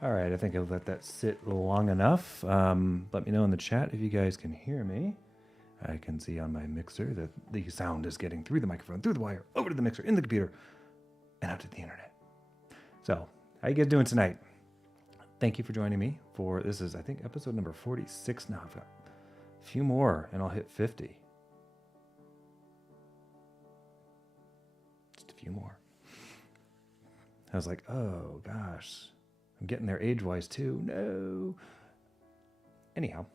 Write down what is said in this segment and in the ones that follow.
All right, I think I'll let that sit long enough. Let me know in the chat if you guys can hear me. I can see on my mixer that the sound is getting through the microphone, through the wire, over to the mixer, in the computer, and out to the internet. So, how you guys doing tonight? Thank you for joining me for, this is, I think, episode number 46 now. I've got a few more, and I'll hit 50. Just a few more. I was like, oh, gosh. I'm getting there age-wise, too. No. Anyhow.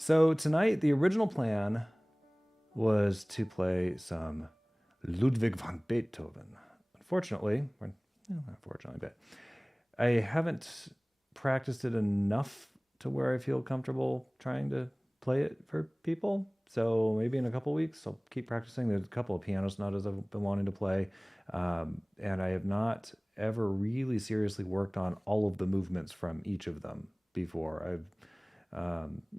So tonight, the original plan was to play some Ludwig van Beethoven. Unfortunately, but I haven't practiced it enough to where I feel comfortable trying to play it for people. So maybe in a couple weeks, I'll keep practicing. There's a couple of piano sonatas I've been wanting to play. And I have not ever really seriously worked on all of the movements from each of them before.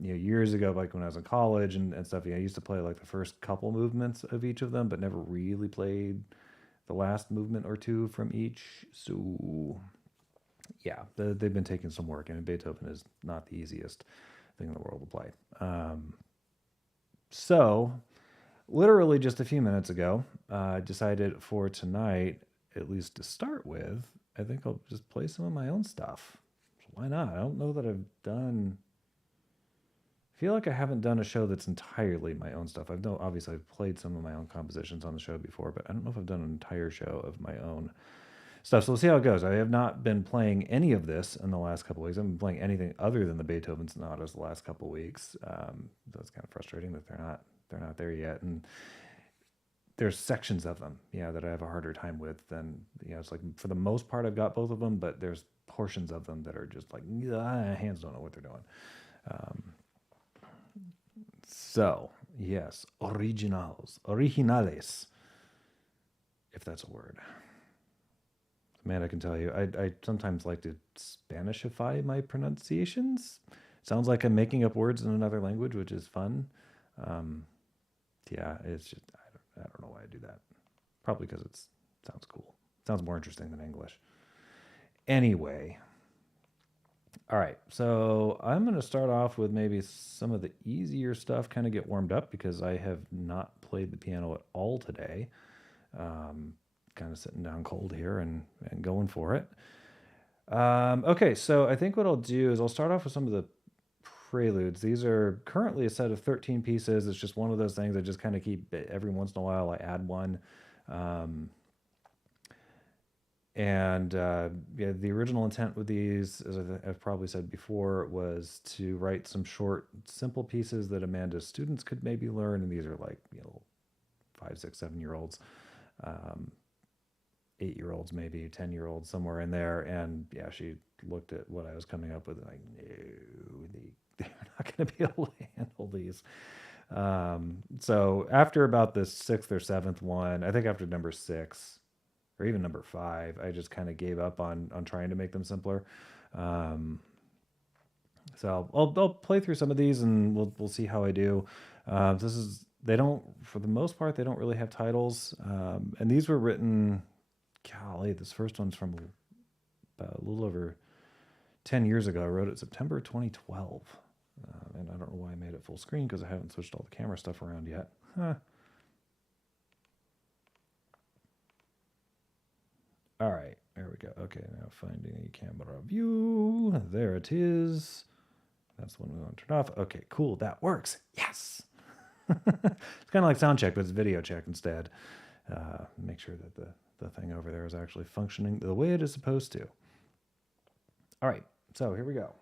Years ago, like when I was in college and stuff, I used to play like the first couple movements of each of them, but never really played the last movement or two from each. So yeah, they've been taking some work, and Beethoven is not the easiest thing in the world to play. So literally just a few minutes ago, I decided for tonight, at least to start with, I think I'll just play some of my own stuff. So why not? I don't know that I've done... I feel like I haven't done a show that's entirely my own stuff. Obviously I've played some of my own compositions on the show before, but I don't know if I've done an entire show of my own stuff. So we'll see how it goes. I have not been playing any of this in the last couple of weeks. I haven't been playing anything other than the Beethoven sonatas the last couple of weeks. That's kind of frustrating that they're not there yet. And there's sections of them, that I have a harder time with than, it's like for the most part I've got both of them, but there's portions of them that are just like, hands don't know what they're doing. So, yes, originales, if that's a word. Man, I can tell you, I sometimes like to Spanishify my pronunciations. Sounds like I'm making up words in another language, which is fun. It's just, I don't know why I do that. Probably because it sounds cool. Sounds more interesting than English. Anyway. All right, so I'm going to start off with maybe some of the easier stuff, kind of get warmed up, because I have not played the piano at all today. Kind of sitting down cold here and going for it. Okay, so I think what I'll do is I'll start off with some of the preludes. These are currently a set of 13 pieces. It's just one of those things I just kind of keep every once in a while. I add one. The original intent with these, as I've probably said before, was to write some short, simple pieces that Amanda's students could maybe learn. And these are like, 5, 6, 7-year-olds, 8-year-olds, maybe 10-year-olds, somewhere in there. And yeah, she looked at what I was coming up with and like, no, they're not going to be able to handle these. So after about the 6th or 7th one, I think after number 6, or even number 5, I just kind of gave up on trying to make them simpler. So I'll play through some of these and we'll see how I do. They don't, for the most part, they don't really have titles. And these were written, golly, this first one's from about a little over 10 years ago. I wrote it September 2012. And I don't know why I made it full screen, because I haven't switched all the camera stuff around yet. All right, there we go. Okay, now finding a camera view. There it is. That's the one we want to turn off. Okay, cool. That works. Yes. It's kind of like sound check, but it's video check instead. Make sure that the thing over there is actually functioning the way it is supposed to. All right, so here we go.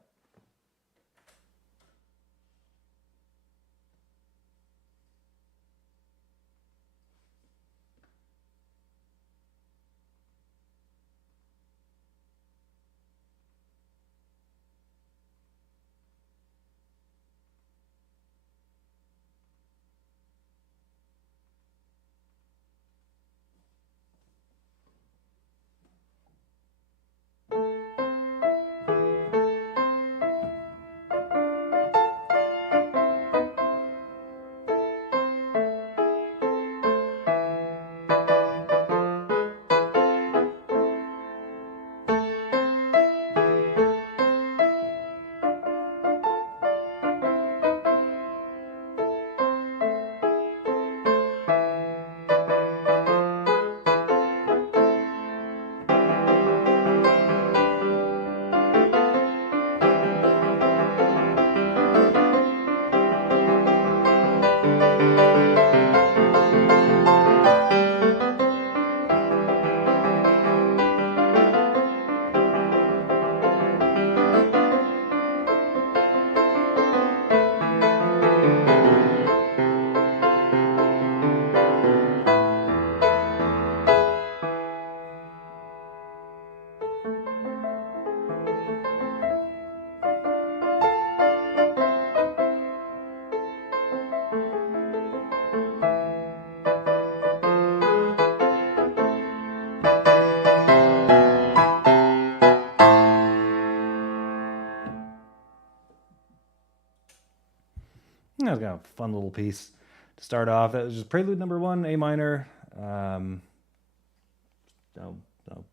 That was kind of a fun little piece to start off. That was just Prelude number 1, A minor. No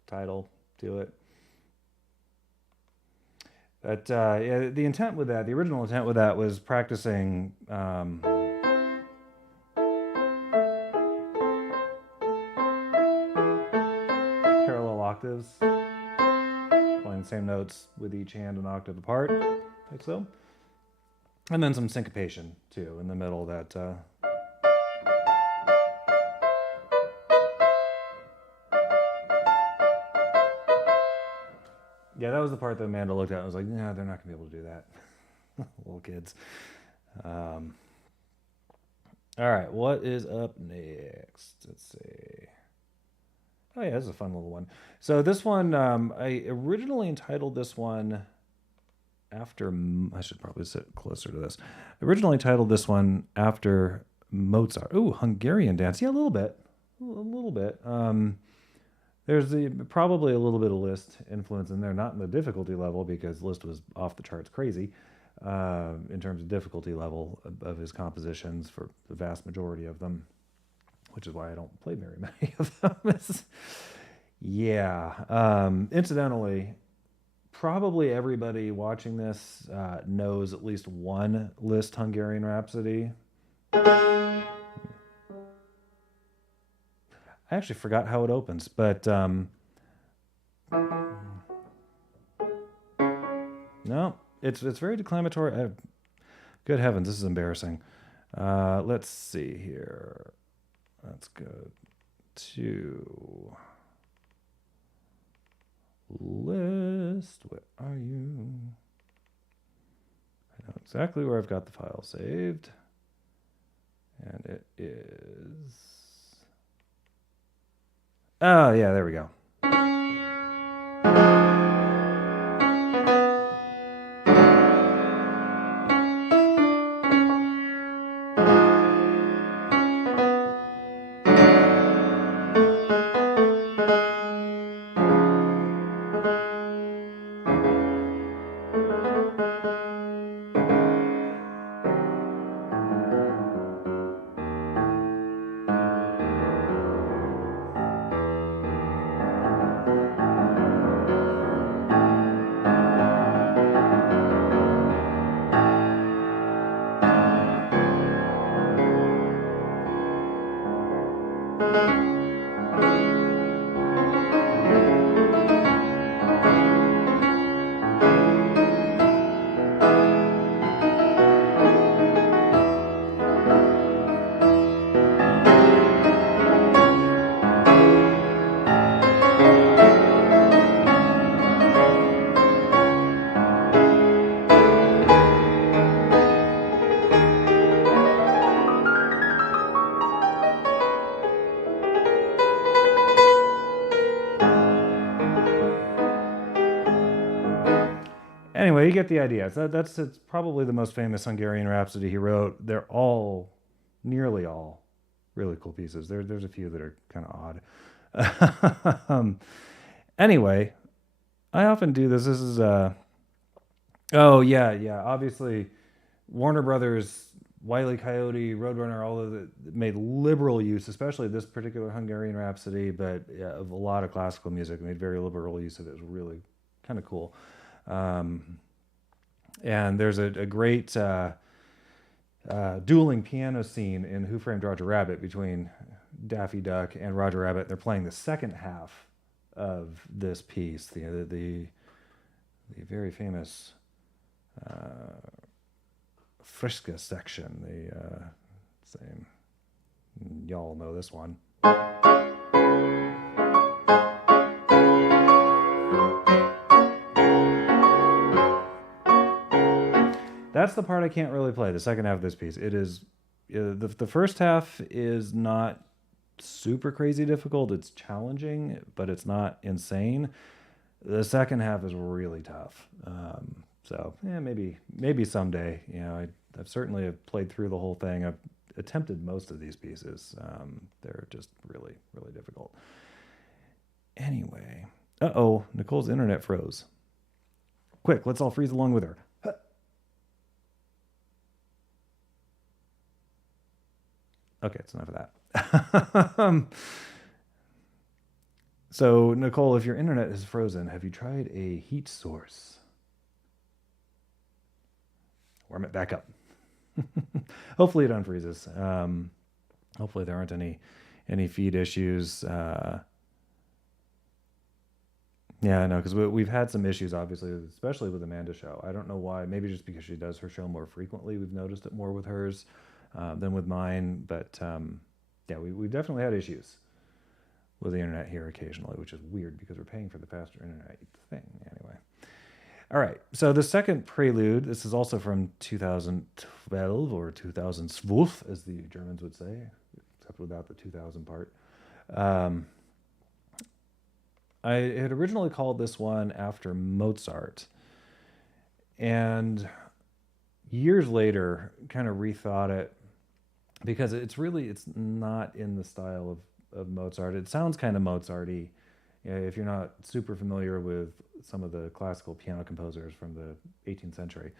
title to it. But yeah, the intent with that, the original intent with that was practicing parallel octaves, playing the same notes with each hand an octave apart, like so. And then some syncopation, too, in the middle that... Yeah, that was the part that Amanda looked at and was like, no, they're not going to be able to do that. Little kids. All right, what is up next? Let's see. Oh, yeah, this is a fun little one. So this one, I originally entitled this one after... I should probably sit closer to this. I originally titled this one after Mozart. Ooh, Hungarian dance. Yeah, a little bit. A little bit. There's probably a little bit of Liszt influence in there, not in the difficulty level, because Liszt was off the charts crazy in terms of difficulty level of his compositions for the vast majority of them, which is why I don't play very many of them. Yeah. Incidentally, probably everybody watching this knows at least one Liszt Hungarian Rhapsody. I actually forgot how it opens, but no, it's very declamatory. Good heavens, this is embarrassing. Let's see here. Let's go to Liszt. Where are you? I know exactly where I've got the file saved, and it is... Oh, yeah, there we go. Anyway, you get the idea. So it's probably the most famous Hungarian Rhapsody he wrote. They're all, nearly all, really cool pieces. There's a few that are kind of odd. Anyway, I often do this. This is oh yeah. Obviously, Warner Brothers, Wile E. Coyote, Roadrunner, all of it made liberal use, especially this particular Hungarian Rhapsody, but yeah, of a lot of classical music. Made very liberal use of it. It was really kind of cool. And there's a great dueling piano scene in Who Framed Roger Rabbit between Daffy Duck and Roger Rabbit. They're playing the second half of this piece, the very famous Friska section. The same, y'all know this one. That's the part I can't really play, the second half of this piece. It is, the first half is not super crazy difficult. It's challenging, but it's not insane. The second half is really tough. So yeah, maybe someday. You know, I've certainly played through the whole thing. I've attempted most of these pieces. They're just really, really difficult. Anyway, Nicole's internet froze. Quick, let's all freeze along with her. Okay, it's enough of that. So, Nicole, if your internet is frozen, have you tried a heat source? Warm it back up. Hopefully it unfreezes. Hopefully there aren't any feed issues. Yeah, I know, because we've had some issues, obviously, especially with Amanda's show. I don't know why. Maybe just because she does her show more frequently. We've noticed it more with hers than with mine. But yeah, we've definitely had issues with the internet here occasionally, which is weird because we're paying for the faster internet thing. Anyway. All right. So the second prelude, this is also from 2012 or 2012, as the Germans would say, except without the 2000 part. I had originally called this one after Mozart, and years later kind of rethought it because it's not in the style of Mozart. It sounds kind of Mozart-y. If you're not super familiar with some of the classical piano composers from the 18th century.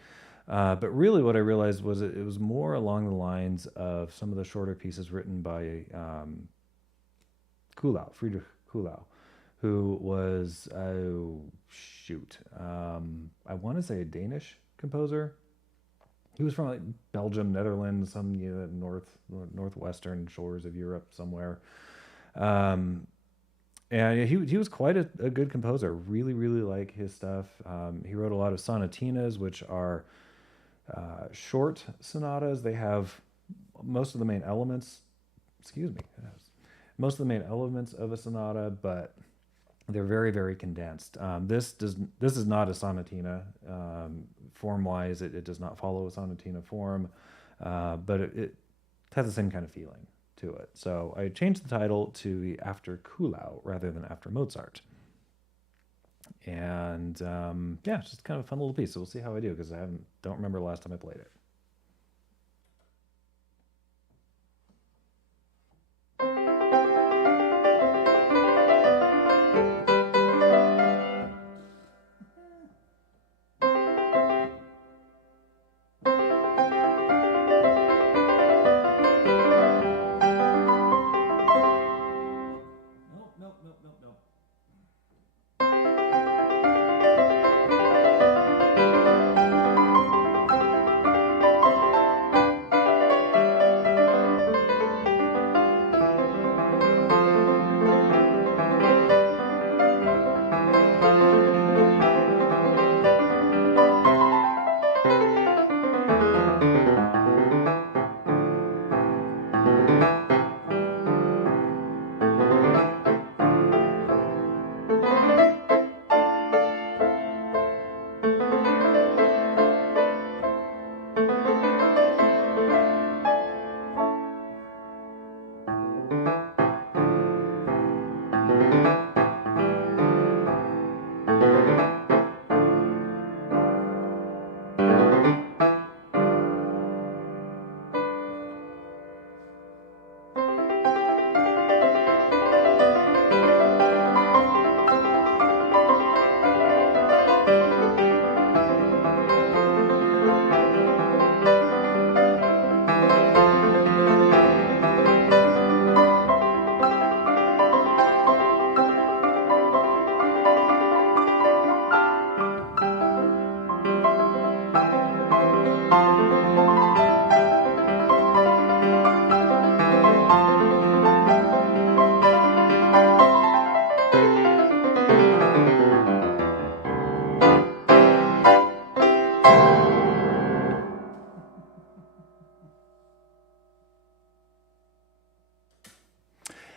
But really what I realized was it was more along the lines of some of the shorter pieces written by Friedrich Kuhlau, who was, I want to say a Danish composer. He was from like Belgium, Netherlands, some northwestern shores of Europe somewhere. And he was quite a good composer. Really, really like his stuff. He wrote a lot of sonatinas, which are short sonatas. They have most of the main elements. Most of the main elements of a sonata, but they're very, very condensed. This is not a sonatina. Form-wise, it does not follow a sonatina form, but it has the same kind of feeling to it. So I changed the title to the After Kuhlau rather than After Mozart. And yeah, it's just kind of a fun little piece. So we'll see how I do because don't remember the last time I played it. Nope.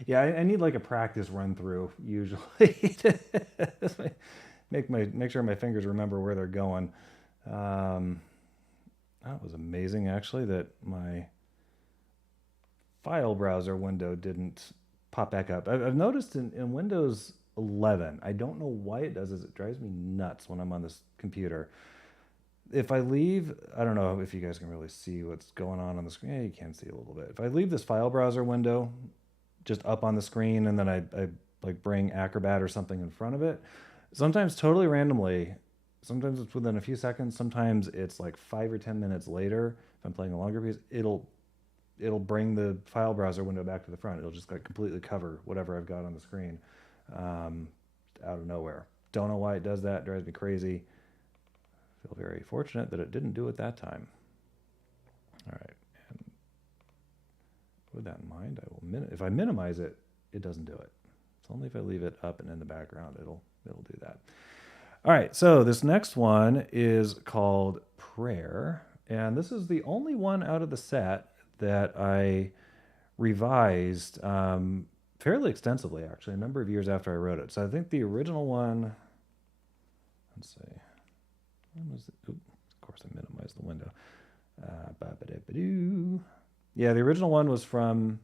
Yeah, I need like a practice run through usually to make sure my fingers remember where they're going. That was amazing, actually, that my file browser window didn't pop back up. I've noticed in Windows 11, I don't know why it does this. It drives me nuts when I'm on this computer. If I leave, I don't know if you guys can really see what's going on the screen. Yeah, you can see a little bit. If I leave this file browser window just up on the screen and then I like bring Acrobat or something in front of it, sometimes totally randomly, sometimes it's within a few seconds, sometimes it's like 5 or 10 minutes later, if I'm playing a longer piece, it'll it'll bring the file browser window back to the front. It'll just like completely cover whatever I've got on the screen out of nowhere. Don't know why it does that. It drives me crazy. Feel very fortunate that it didn't do it that time. All right. And with that in mind, I will if I minimize it, it doesn't do it. It's only if I leave it up and in the background, it'll do that. All right, so this next one is called Prayer, and this is the only one out of the set that I revised fairly extensively, actually, a number of years after I wrote it. So I think the original one, let's see, when was it? Oops, of course I minimized the window. Yeah, the original one was from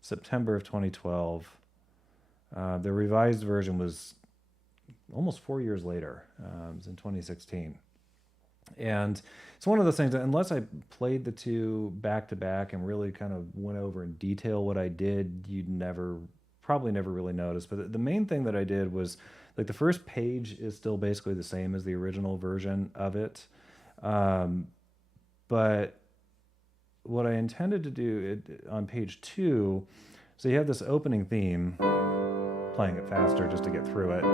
September of 2012. The revised version was almost 4 years later. It was in 2016. And it's one of those things that unless I played the two back to back and really kind of went over in detail what I did, you'd probably never really notice. But the main thing that I did was, like, the first page is still basically the same as the original version of it. But what I intended to do on page 2, so you have this opening theme, playing it faster just to get through it.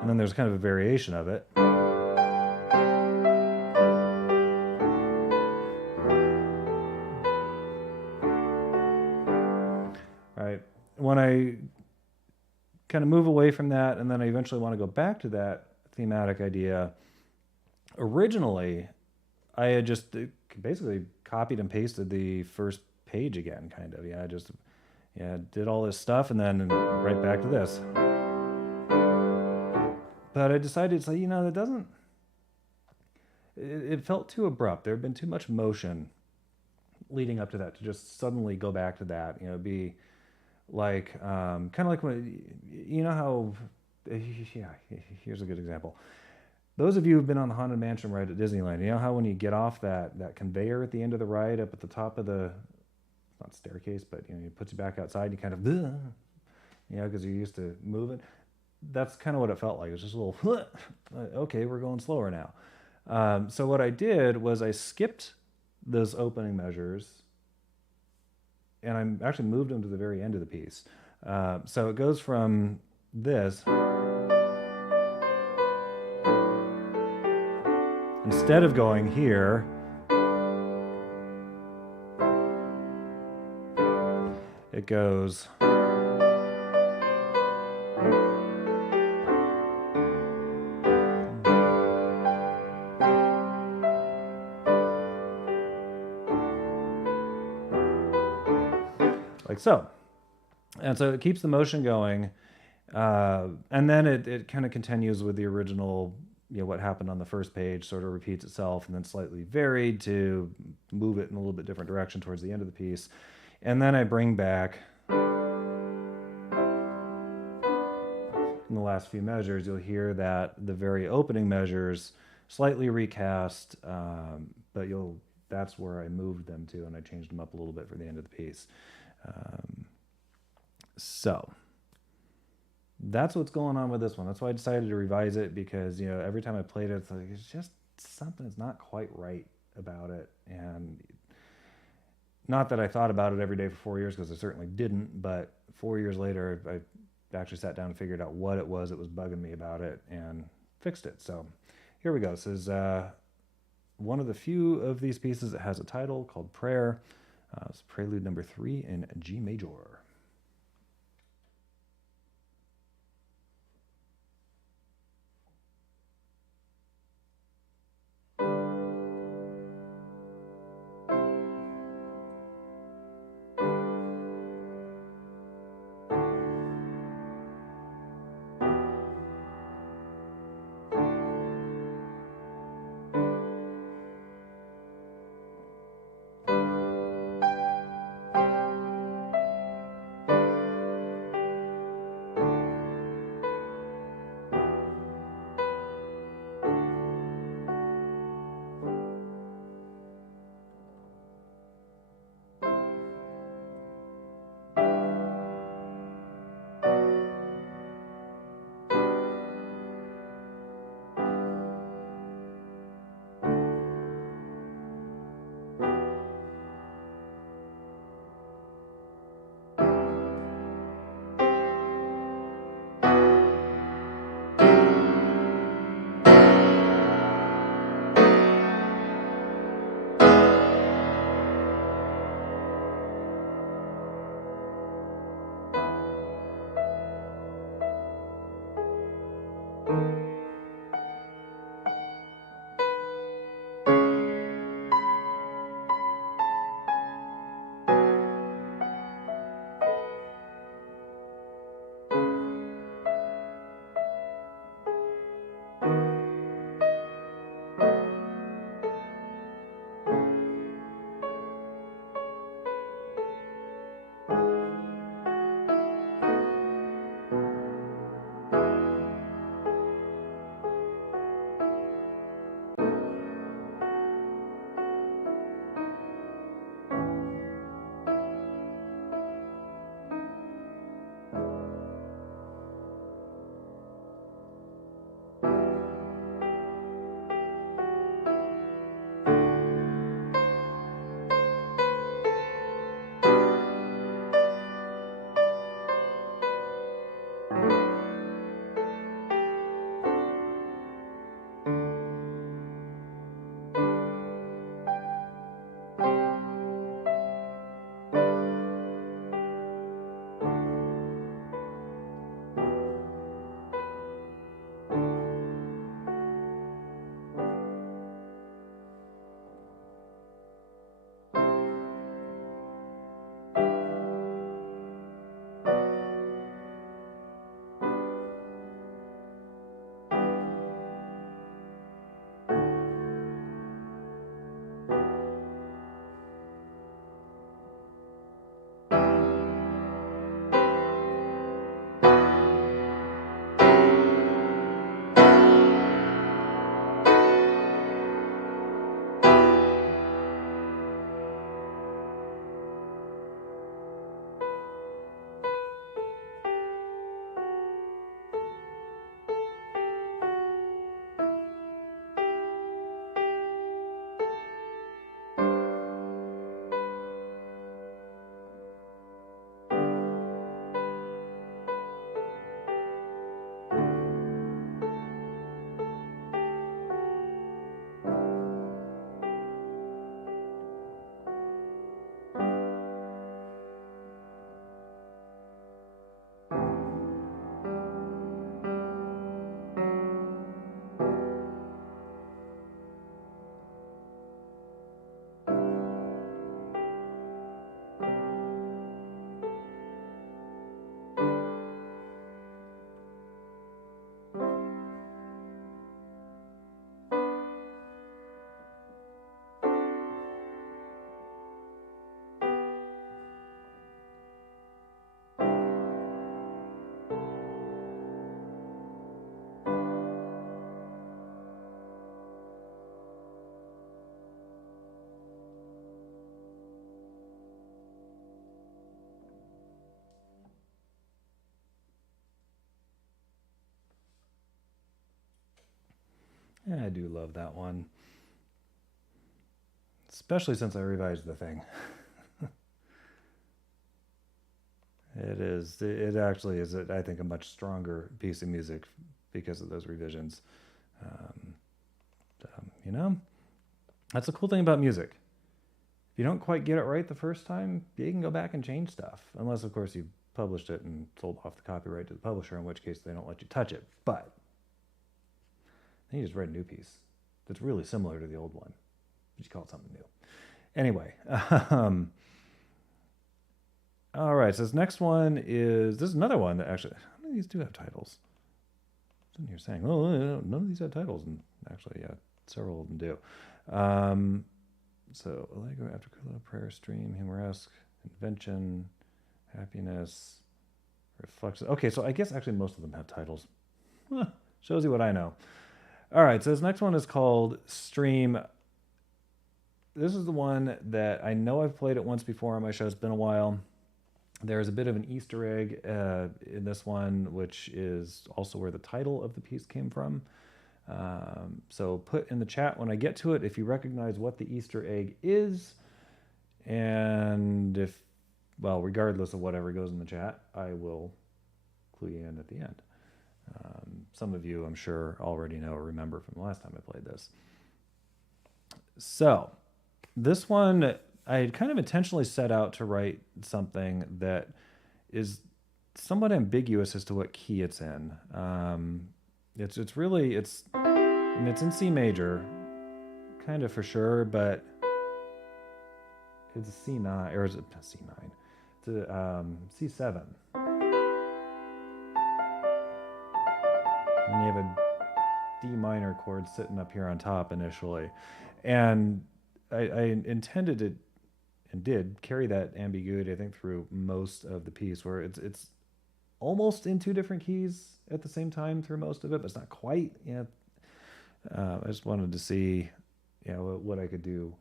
And then there's kind of a variation of it. Right. When I kind of move away from that, and then I eventually want to go back to that thematic idea, originally I had just basically copied and pasted the first page again, kind of. I just did all this stuff and then right back to this. But I decided to say, it felt too abrupt. There had been too much motion leading up to that to just suddenly go back to that. Be like, kind of like when, how, here's a good example. Those of you who've been on the Haunted Mansion ride at Disneyland, you know how when you get off that conveyor at the end of the ride up at the top of the, not staircase, but it puts you back outside, you kind of, because you're used to moving. That's kind of what it felt like. It was just a little, okay, we're going slower now. So what I did was I skipped those opening measures, and I actually moved them to the very end of the piece. So it goes from this. Instead of going here, it goes like so. And so it keeps the motion going. And then it kind of continues with the original, what happened on the first page sort of repeats itself and then slightly varied to move it in a little bit different direction towards the end of the piece. And then I bring back, in the last few measures, you'll hear that the very opening measures slightly recast, but that's where I moved them to, and I changed them up a little bit for the end of the piece. So that's what's going on with this one. That's why I decided to revise it, because every time I played it, it's just something that's not quite right about it. And not that I thought about it every day for 4 years, because I certainly didn't, but 4 years later I actually sat down and figured out what it was that was bugging me about it and fixed it. So here we go. This is one of the few of these pieces that has a title called Prayer. It's Prelude number 3 in G major. Yeah, I do love that one. Especially since I revised the thing. It is. It actually is, I think, a much stronger piece of music because of those revisions. Um, you know, that's the cool thing about music. If you don't quite get it right the first time, you can go back and change stuff. Unless, of course, you published it and sold off the copyright to the publisher, in which case they don't let you touch it. But then you just write a new piece that's really similar to the old one. But you call it something new. Anyway, all right. So this next one this is another one that actually, how many of these do have titles? Sitting here saying, oh, none of these have titles, and actually, yeah, several of them do. So Allegro, Apricot, Prayer, Stream, Humoresque, Invention, Happiness, Reflection. Okay, so I guess actually most of them have titles. Shows you what I know. All right, so this next one is called Stream. This is the one that I know I've played it once before on my show. It's been a while. There's a bit of an Easter egg in this one, which is also where the title of the piece came from. So put in the chat when I get to it if you recognize what the Easter egg is. And if, well, regardless of whatever goes in the chat, I will clue you in at the end. Some of you, I'm sure, already know or remember from the last time I played this. So this one, I had kind of intentionally set out to write something that is somewhat ambiguous as to what key it's in. It's in C major, kind of for sure, but it's a C9, or is it C9? It's a C7. And you have a D minor chord sitting up here on top initially. And I intended it and did carry that ambiguity, I think, through most of the piece, where it's almost in two different keys at the same time through most of it, but it's not quite. I just wanted to see, what I could do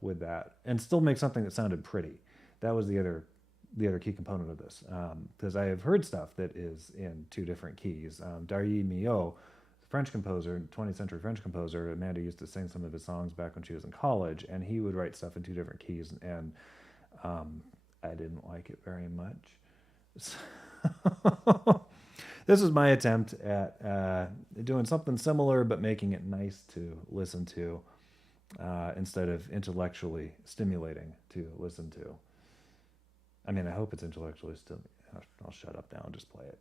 with that and still make something that sounded pretty. That was the other key component of this, because I have heard stuff that is in two different keys. Darye Millot, French composer, 20th century French composer, Amanda used to sing some of his songs back when she was in college, and he would write stuff in two different keys, and I didn't like it very much. So this is my attempt at doing something similar, but making it nice to listen to instead of intellectually stimulating to listen to. I mean, I hope it's intellectually stimulating. I'll shut up now and just play it.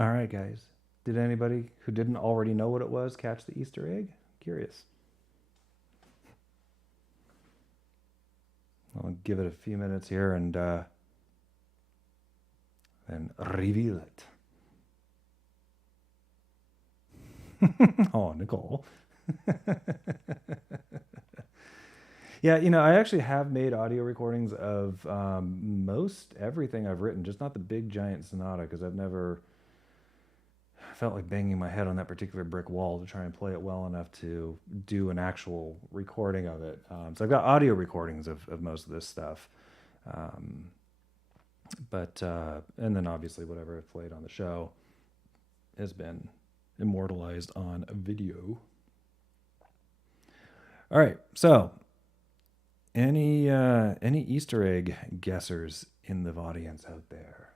All right, guys. Did anybody who didn't already know what it was catch the Easter egg? Curious. I'll give it a few minutes here and then reveal it. Oh, Nicole. Yeah, I actually have made audio recordings of most everything I've written, just not the big giant sonata, because I've never felt like banging my head on that particular brick wall to try and play it well enough to do an actual recording of it. So I've got audio recordings of most of this stuff. And then obviously whatever I've played on the show has been immortalized on video. All right, so any Easter egg guessers in the audience out there?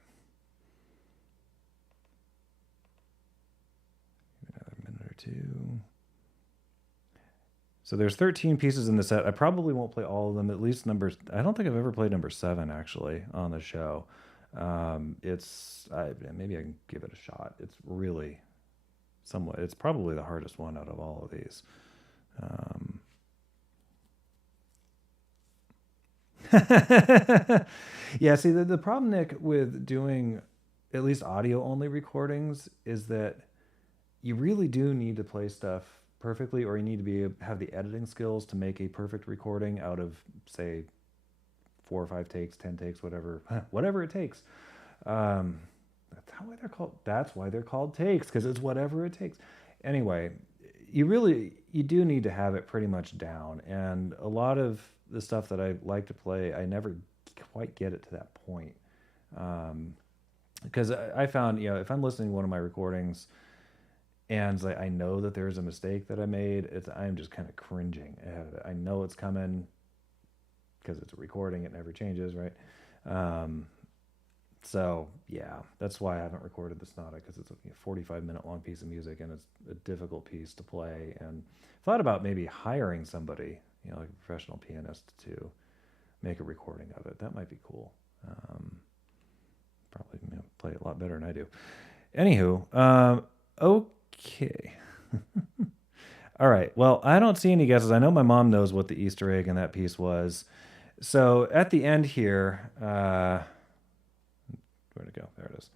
Another minute or two. So there's 13 pieces in the set. I probably won't play all of them. At least I don't think I've ever played number 7 actually on the show. Maybe I can give it a shot. It's really it's probably the hardest one out of all of these. Yeah, see, the problem, Nick, with doing at least audio only recordings is that you really do need to play stuff perfectly, or you need to have the editing skills to make a perfect recording out of, say, 4 or 5 takes, 10 takes, whatever it takes. That's why they're called takes, because it's whatever it takes. Anyway, you do need to have it pretty much down, and a lot of the stuff that I like to play, I never quite get it to that point. Because I found, if I'm listening to one of my recordings and I know that there's a mistake that I made, I'm just kind of cringing. I know it's coming because it's a recording, it never changes, right? So yeah, that's why I haven't recorded the sonata, because it's a 45-minute long piece of music and it's a difficult piece to play. And thought about maybe hiring somebody, like a professional pianist, to make a recording of it. That might be cool. Probably play it a lot better than I do. Anywho, okay. All right. Well, I don't see any guesses. I know my mom knows what the Easter egg in that piece was. So at the end here, where'd it go? There it is.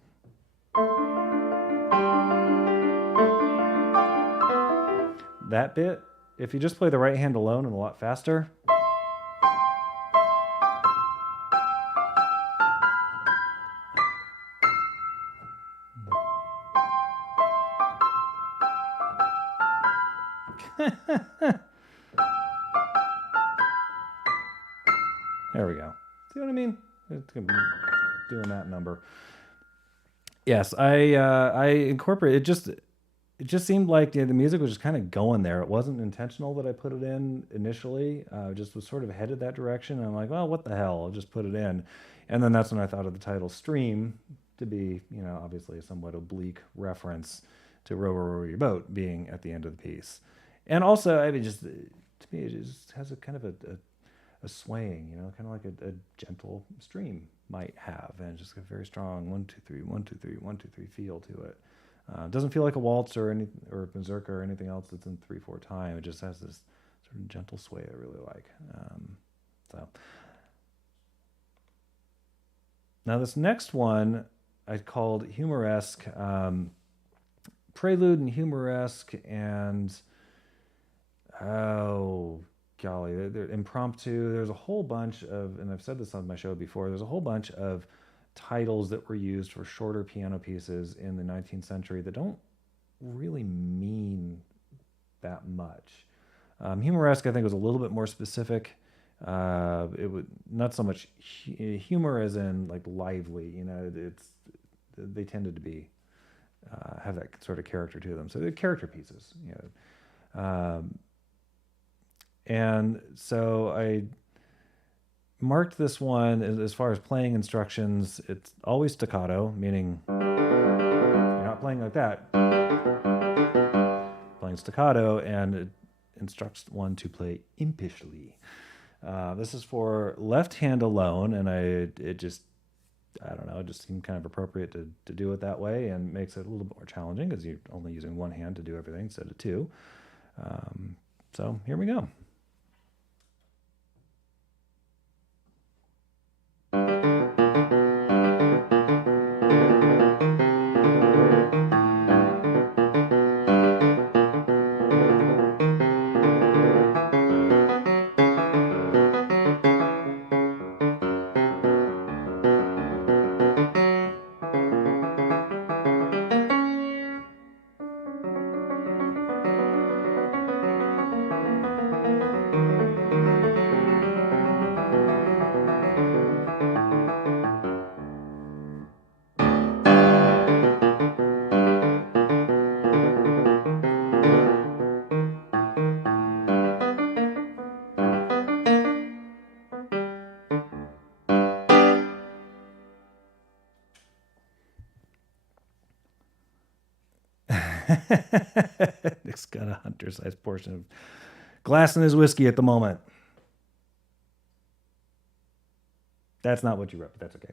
That bit, if you just play the right hand alone and a lot faster. There we go. See what I mean? It's gonna be doing that number. Yes, I incorporate it. It just seemed like the music was just kind of going there. It wasn't intentional that I put it in initially. Just was sort of headed that direction. And I'm like, well, what the hell? I'll just put it in. And then that's when I thought of the title "Stream" to be, obviously a somewhat oblique reference to "Row, row, row your boat" being at the end of the piece. And also, to me, it just has a kind of a swaying, kind of like a gentle stream might have, and just a very strong 1 2 3 1 2 3 1 2 3 feel to it. It doesn't feel like a waltz or a berserker or anything else that's in 3/4 time. It just has this sort of gentle sway I really like. So now this next one I called humoresque, prelude and humoresque, and oh golly, they're impromptu. There's a whole bunch of, and I've said this on my show before, there's a whole bunch of titles that were used for shorter piano pieces in the 19th century that don't really mean that much. Humoresque, I think, was a little bit more specific. It would not so much humor as in like lively. They tended to be have that sort of character to them. So they're character pieces. And so I marked this one as far as playing instructions. It's always staccato, meaning you're not playing like that. Playing staccato, and it instructs one to play impishly. This is for left hand alone, and I don't know, it just seemed kind of appropriate to do it that way, and makes it a little bit more challenging because you're only using one hand to do everything instead of two. So here we go. Nick's got a hunter-sized portion of glass in his whiskey at the moment. That's not what you wrote, but that's okay.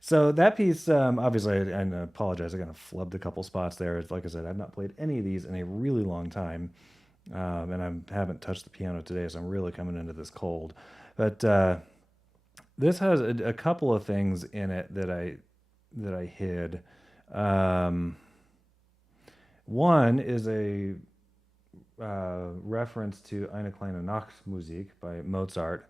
So that piece, obviously, I apologize. I kind of flubbed a couple spots there. Like I said, I've not played any of these in a really long time, and I haven't touched the piano today, so I'm really coming into this cold. But this has a couple of things in it that I hid. One is a reference to Eine kleine Nachtmusik by Mozart.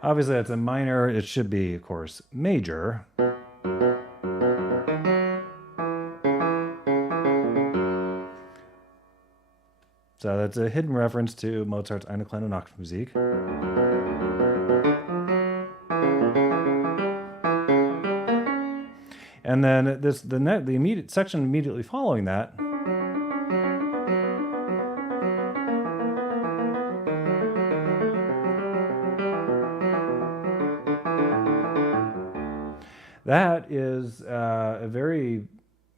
Obviously, that's a minor. It should be, of course, major. So that's a hidden reference to Mozart's Eine kleine Nachtmusik. And then the immediate section immediately following that that is a very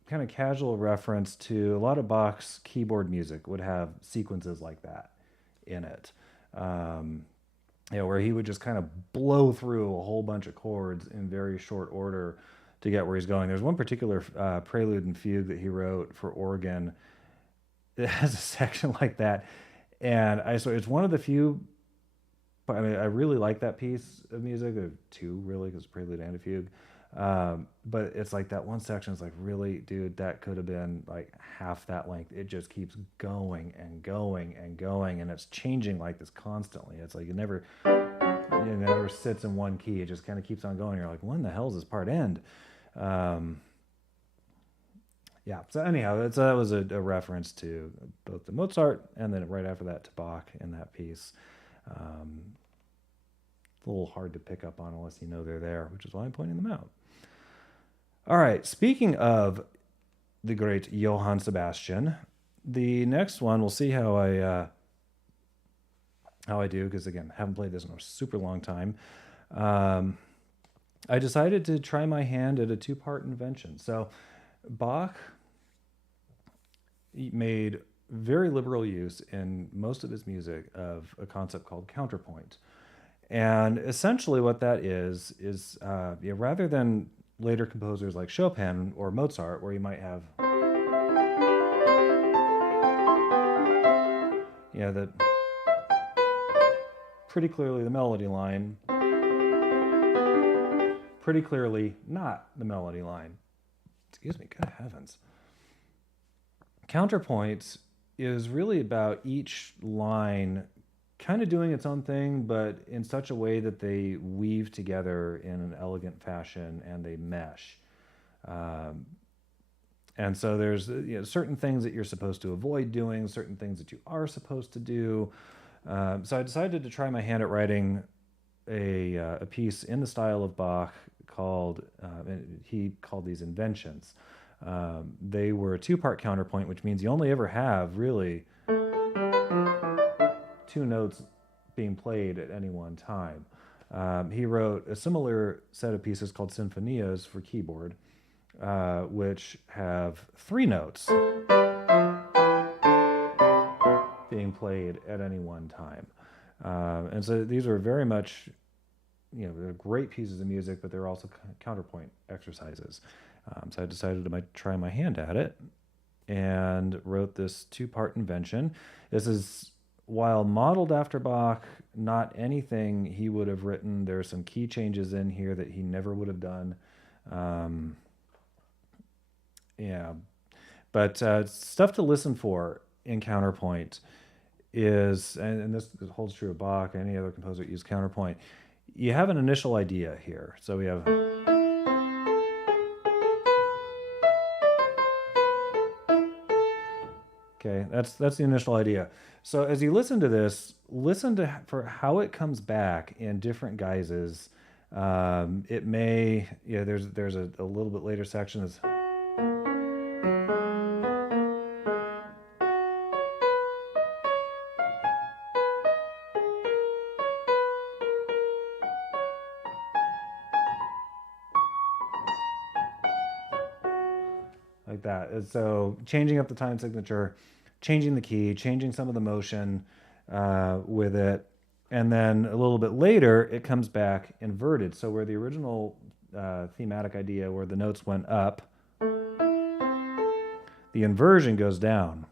kind of casual reference to a lot of Bach's keyboard music would have sequences like that in it. Where he would just kind of blow through a whole bunch of chords in very short order to get where he's going. There's one particular prelude and fugue that he wrote for organ that has a section like that. And so it's one of the few, I mean, I really like that piece of music, two really, because prelude and a fugue. But it's like that one section is like, really, dude, that could have been like half that length. It just keeps going and going and going, and it's changing like this constantly. It's like it never sits in one key. It just kind of keeps on going. You're like, when the hell does this part end? Yeah. So anyhow, that was a reference to both the Mozart and then right after that to Bach in that piece. A little hard to pick up on unless you know they're there, which is why I'm pointing them out. All right, speaking of the great Johann Sebastian, the next one, we'll see how I do, because again, haven't played this in a super long time. I decided to try my hand at a two-part invention. So Bach made very liberal use in most of his music of a concept called counterpoint. And essentially what that is rather than later composers like Chopin or Mozart, where you might have the pretty clearly the melody line, pretty clearly not the melody line. Excuse me, good heavens. Counterpoint is really about each line kind of doing its own thing, but in such a way that they weave together in an elegant fashion and they mesh. And so there's certain things that you're supposed to avoid doing, certain things that you are supposed to do. So I decided to try my hand at writing a piece in the style of Bach called, he called these inventions. They were a two-part counterpoint, which means you only ever have really two notes being played at any one time. He wrote a similar set of pieces called sinfonias for keyboard, which have three notes being played at any one time. And so these are very much, they're great pieces of music, but they're also counterpoint exercises. So I decided to try my hand at it and wrote this two-part invention. This is, while modeled after Bach, not anything he would have written. There are some key changes in here that he never would have done. But stuff to listen for in counterpoint is, and this holds true of Bach, any other composer that use counterpoint, you have an initial idea here. So we have... Okay, that's the initial idea. So as you listen to this, listen to for how it comes back in different guises. It may, there's a little bit later section that's... like that. And so changing up the time signature, changing the key, changing some of the motion with it. And then a little bit later, it comes back inverted. So where the original thematic idea where the notes went up, the inversion goes down.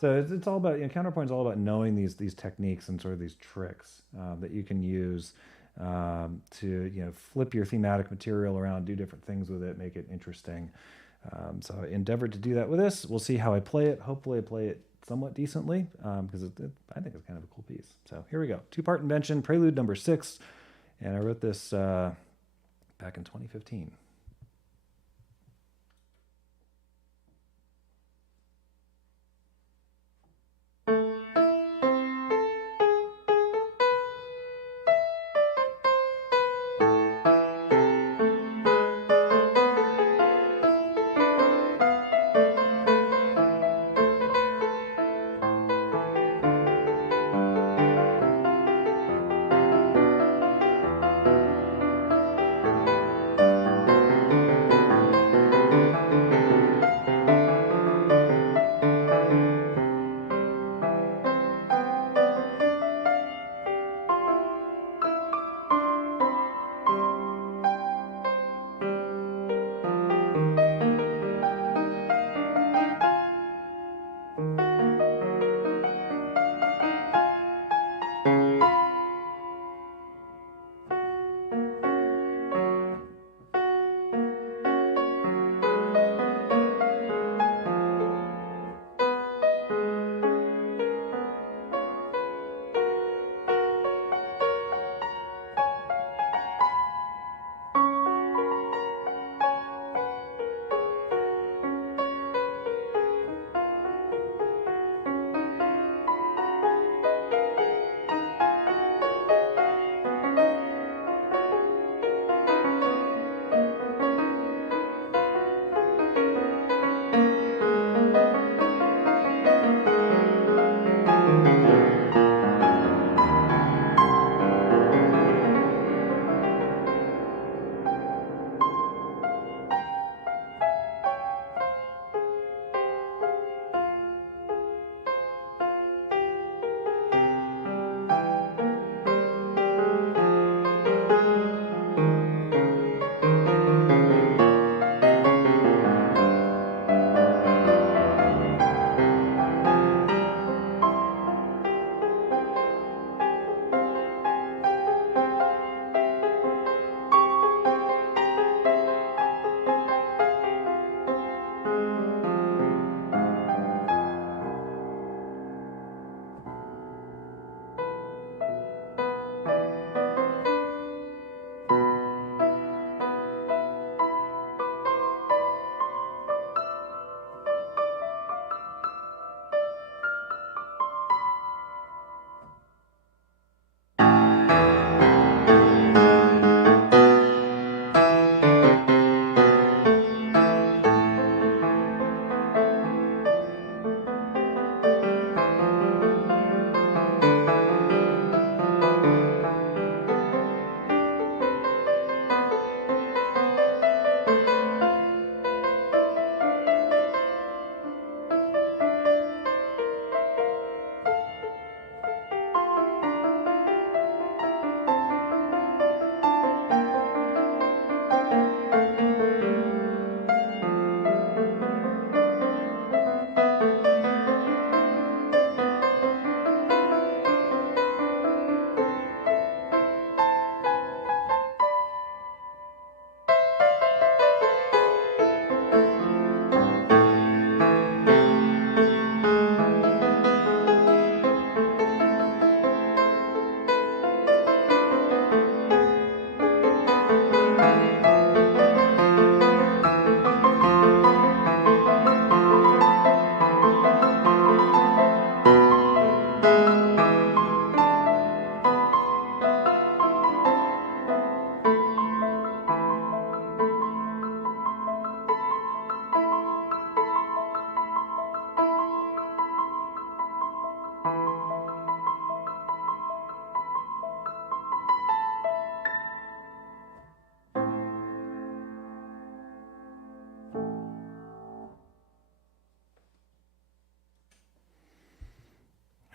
So it's all about, counterpoint is all about knowing these techniques and sort of these tricks that you can use to flip your thematic material around, do different things with it, make it interesting. So I endeavored to do that with this. We'll see how I play it. Hopefully I play it somewhat decently because I think it's kind of a cool piece. So here we go. Two-part invention, Prelude number 6. And I wrote this back in 2015.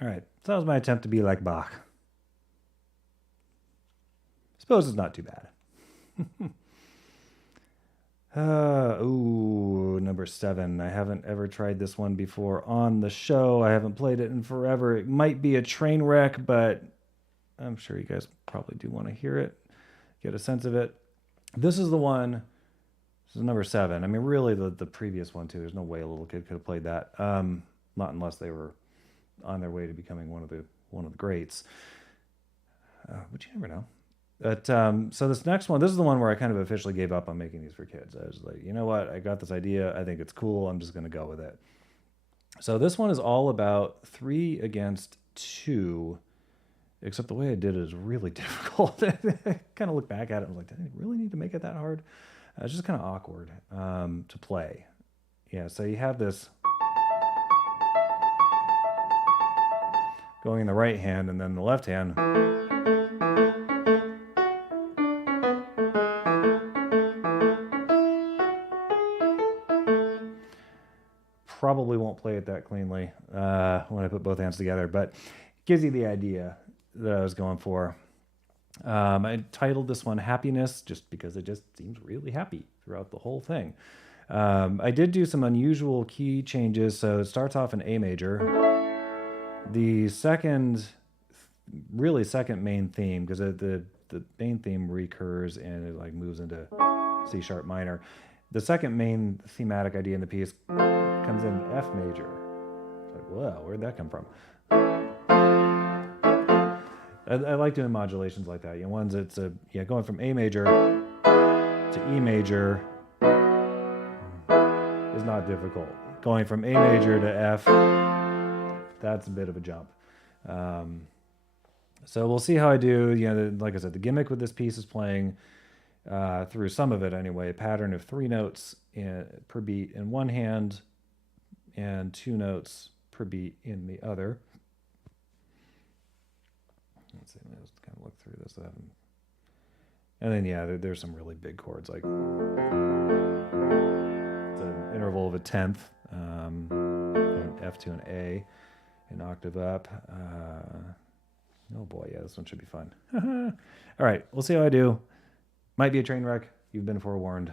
All right, so that was my attempt to be like Bach. Suppose it's not too bad. Number 7. I haven't ever tried this one before on the show. I haven't played it in forever. It might be a train wreck, but I'm sure you guys probably do want to hear it, get a sense of it. This is the one. This is number 7. I mean, really, the previous one too. There's no way a little kid could have played that. Not unless they were on their way to becoming one of the greats. But you never know. But so this next one, this is the one where I kind of officially gave up on making these for kids. I was like, you know what? I got this idea. I think it's cool. I'm just going to go with it. So this one is all about 3 against 2, except the way I did it is really difficult. I kind of look back at it and was like, did I really need to make it that hard? It's just kind of awkward to play. Yeah, so you have this going in the right hand, and then the left hand probably won't play it that cleanly when I put both hands together, but it gives you the idea that I was going for. I titled this one Happiness just because it just seems really happy throughout the whole thing. I did do some unusual key changes, so it starts off in A major. The second main theme, because the main theme recurs and it like moves into C sharp minor. The second main thematic idea in the piece comes in F major. It's like, wow, where'd that come from? I like doing modulations like that. Ones it's going from A major to E major is not difficult. Going from A major to F, that's a bit of a jump. So we'll see how I do. Like I said, the gimmick with this piece is playing through some of it anyway, a pattern of 3 notes per beat in one hand and 2 notes per beat in the other. Let's see, let's kind of look through this. And then, there's some really big chords, like it's an interval of a tenth, an F to an A, an octave up. Oh boy, this one should be fun. All right, we'll see how I do. Might be a train wreck. You've been forewarned.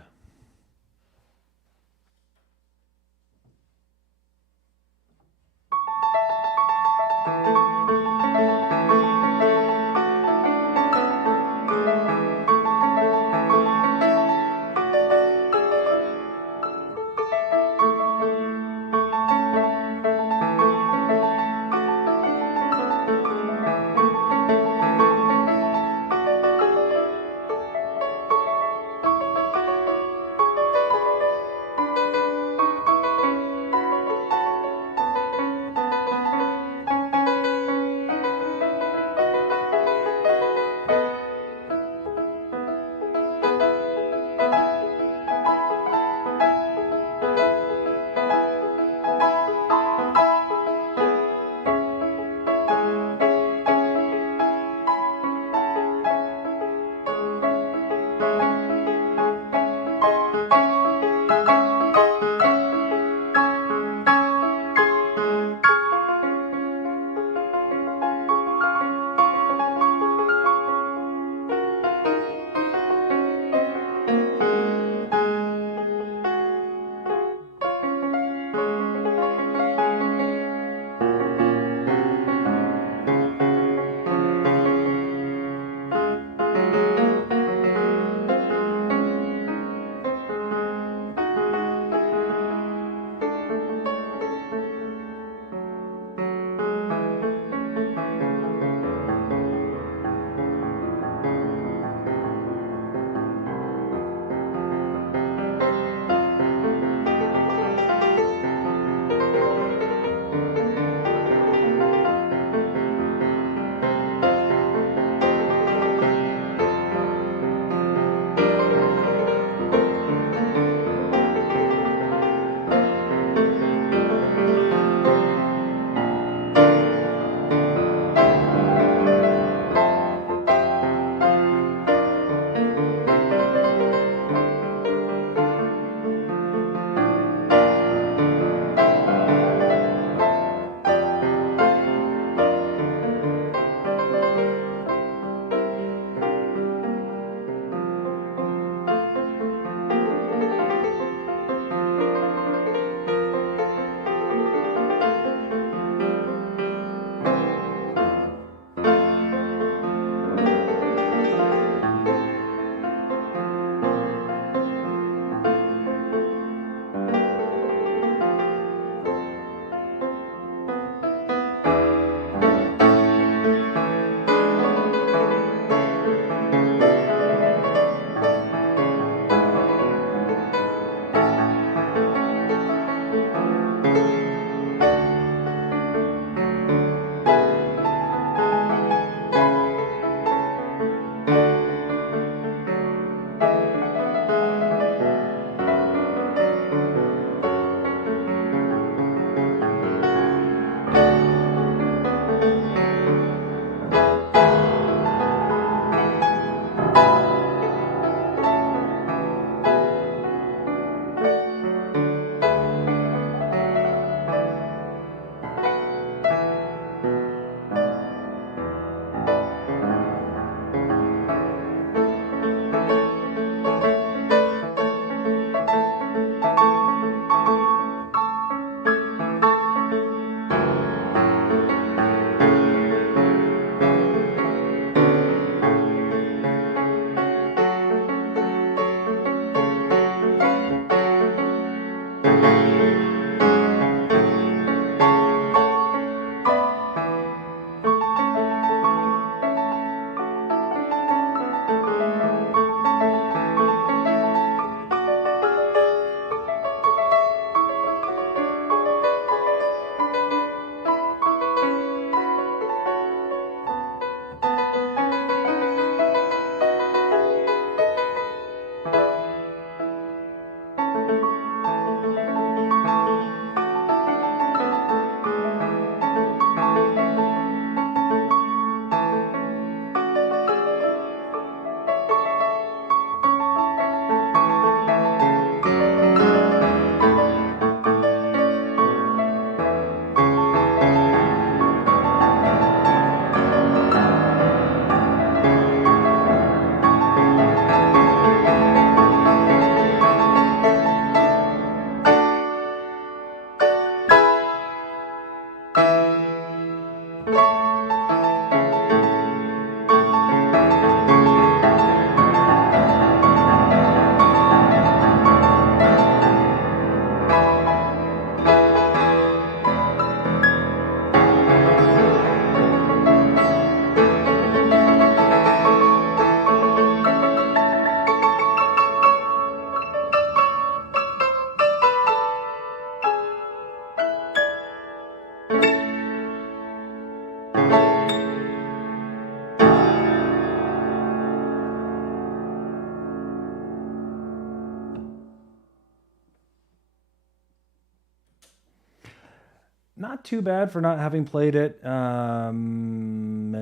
not too bad for not having played it. And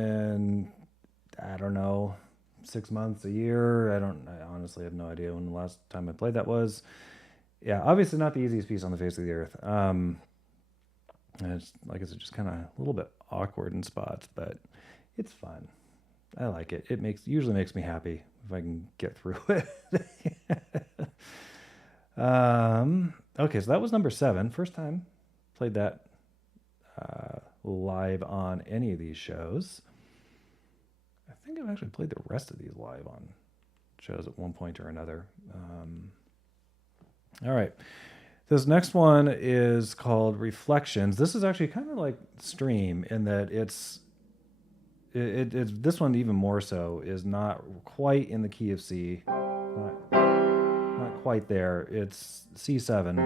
I don't know, 6 months, a year. I honestly have no idea when the last time I played that was. Yeah, obviously not the easiest piece on the face of the earth. And it's, like I said, just kind of a little bit awkward in spots, but it's fun. I like it. Usually makes me happy if I can get through it. Okay, so that was number 7. First time played that live on any of these shows. I think I've actually played the rest of these live on shows at one point or another. All right. This next one is called Reflections. This is actually kind of like Stream in that it's this one even more so is not quite in the key of C. Not quite there. It's C7.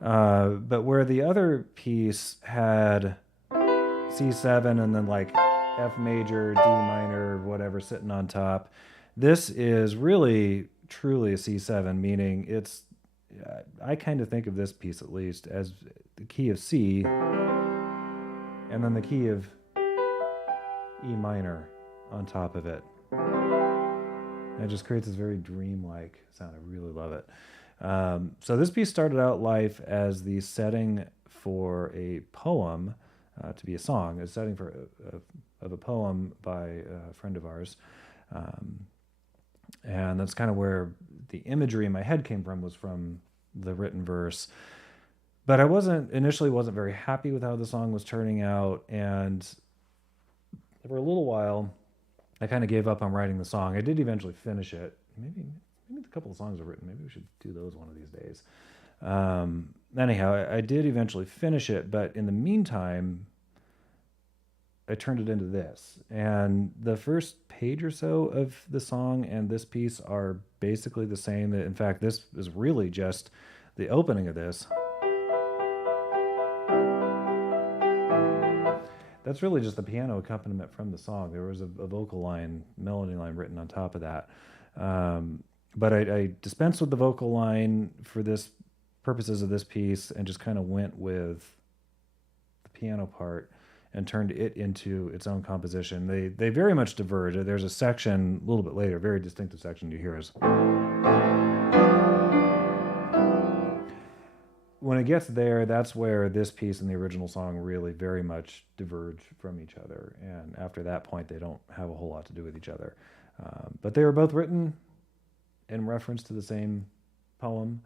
But where the other piece had C7 and then like F major, D minor, whatever sitting on top, this is really truly a C7, meaning it's, I kind of think of this piece at least as the key of C and then the key of E minor on top of it. And it just creates this very dreamlike sound. I really love it. So this piece started out life as the setting for a poem, to be a song, a setting for of a poem by a friend of ours. And that's kind of where the imagery in my head came from, was from the written verse. But I initially wasn't very happy with how the song was turning out. And for a little while, I kind of gave up on writing the song. I did eventually finish it. Maybe a couple of songs are written. Maybe we should do those one of these days. Anyhow, I did eventually finish it. But in the meantime, I turned it into this. And the first page or so of the song and this piece are basically the same. In fact, this is really just the opening of this. That's really just the piano accompaniment from the song. There was a vocal line, melody line written on top of that. But I dispensed with the vocal line for this purposes of this piece and just kind of went with the piano part and turned it into its own composition. They very much diverge. There's a section a little bit later, a very distinctive section you hear is. When it gets there, that's where this piece and the original song really very much diverge from each other. And after that point, they don't have a whole lot to do with each other. But they were both written in reference to the same poem.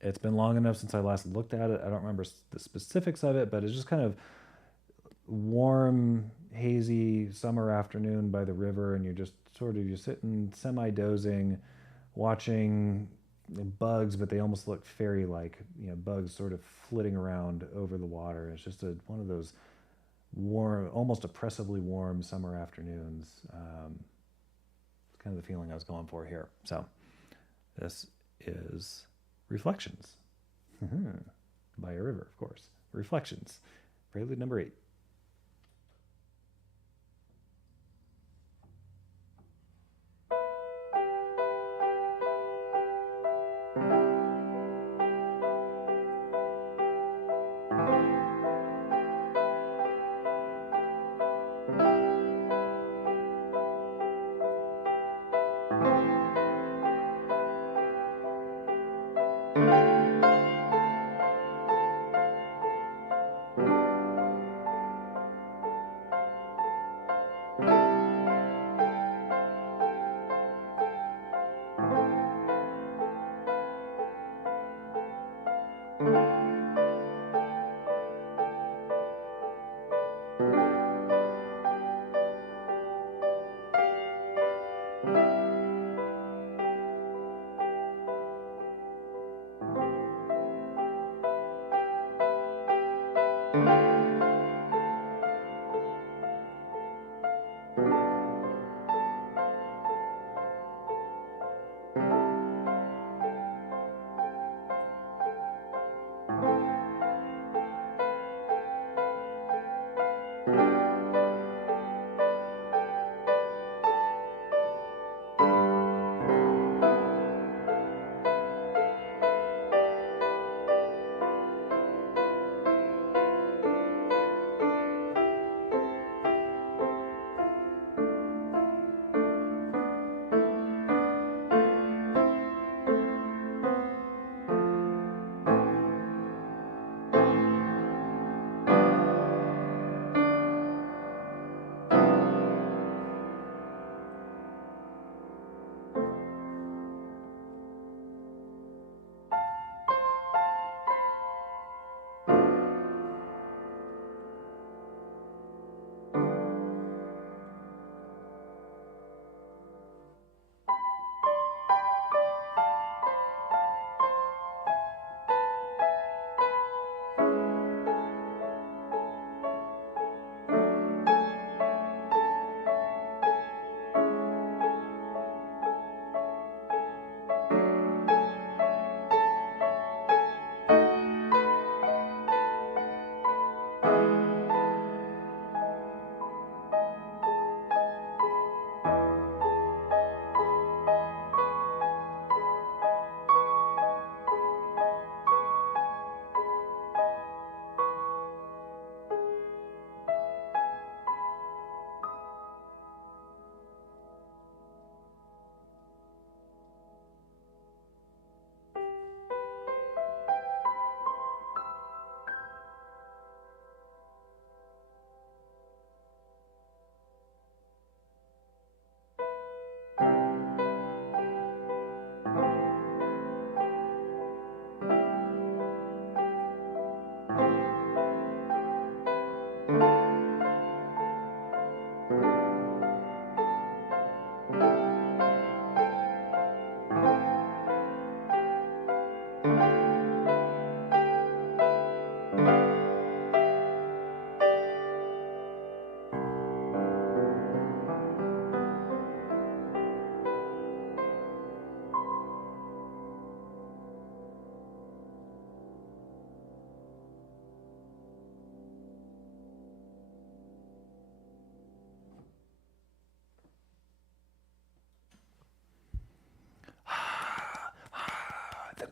It's been long enough since I last looked at it. I don't remember the specifics of it, but it's just kind of warm, hazy summer afternoon by the river, and you're sitting semi-dozing, watching bugs, but they almost look fairy-like, bugs sort of flitting around over the water. It's just one of those warm, almost oppressively warm summer afternoons. It's kind of the feeling I was going for here. So this is Reflections by a river, of course. Reflections, prelude number 8.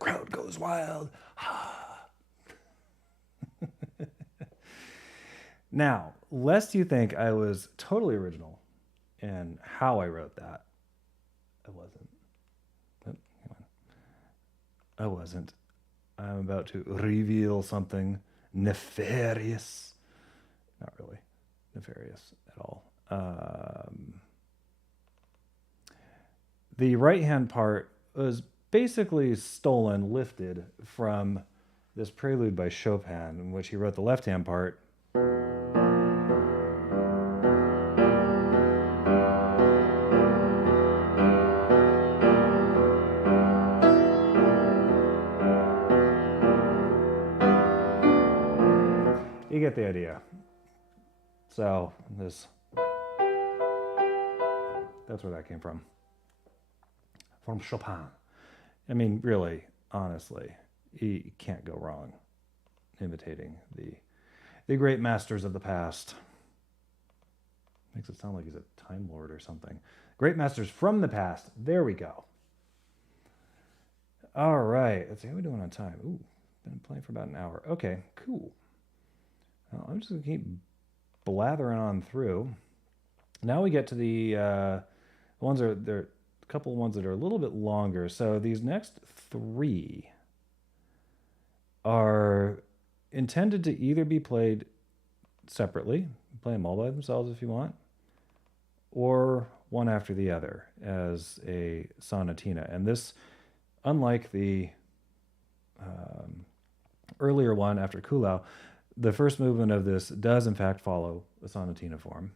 crowd goes wild. Now, lest you think I was totally original in how I wrote that, I wasn't. Oh, hang on. I wasn't. I'm about to reveal something nefarious. Not really nefarious at all. The right-hand part was basically stolen, lifted from this prelude by Chopin, in which he wrote the left-hand part. You get the idea. So that's where that came from. From Chopin. I mean, really, honestly, you can't go wrong imitating the great masters of the past. Makes it sound like he's a Time Lord or something. Great masters from the past. There we go. All right. Let's see, how are we doing on time? Ooh, been playing for about an hour. Okay, cool. Well, I'm just going to keep blathering on through. Now we get to the ones are there. A couple of ones that are a little bit longer. So these next three are intended to either be played separately, play them all by themselves if you want, or one after the other as a sonatina. And this, unlike the earlier one after Kulau, the first movement of this does in fact follow a sonatina form.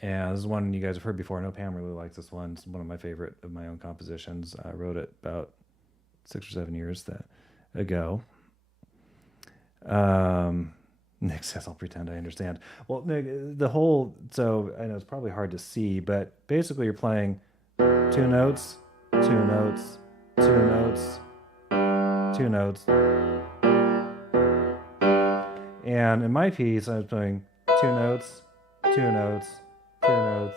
And this is one you guys have heard before. I know Pam really likes this one. It's one of my favorite of my own compositions. I wrote it about 6 or 7 years ago. Nick says, I'll pretend I understand. Well, Nick, so I know it's probably hard to see, but basically you're playing 2 notes, 2 notes, 2 notes, 2 notes. And in my piece, I was playing 2 notes, 2 notes, 2 notes,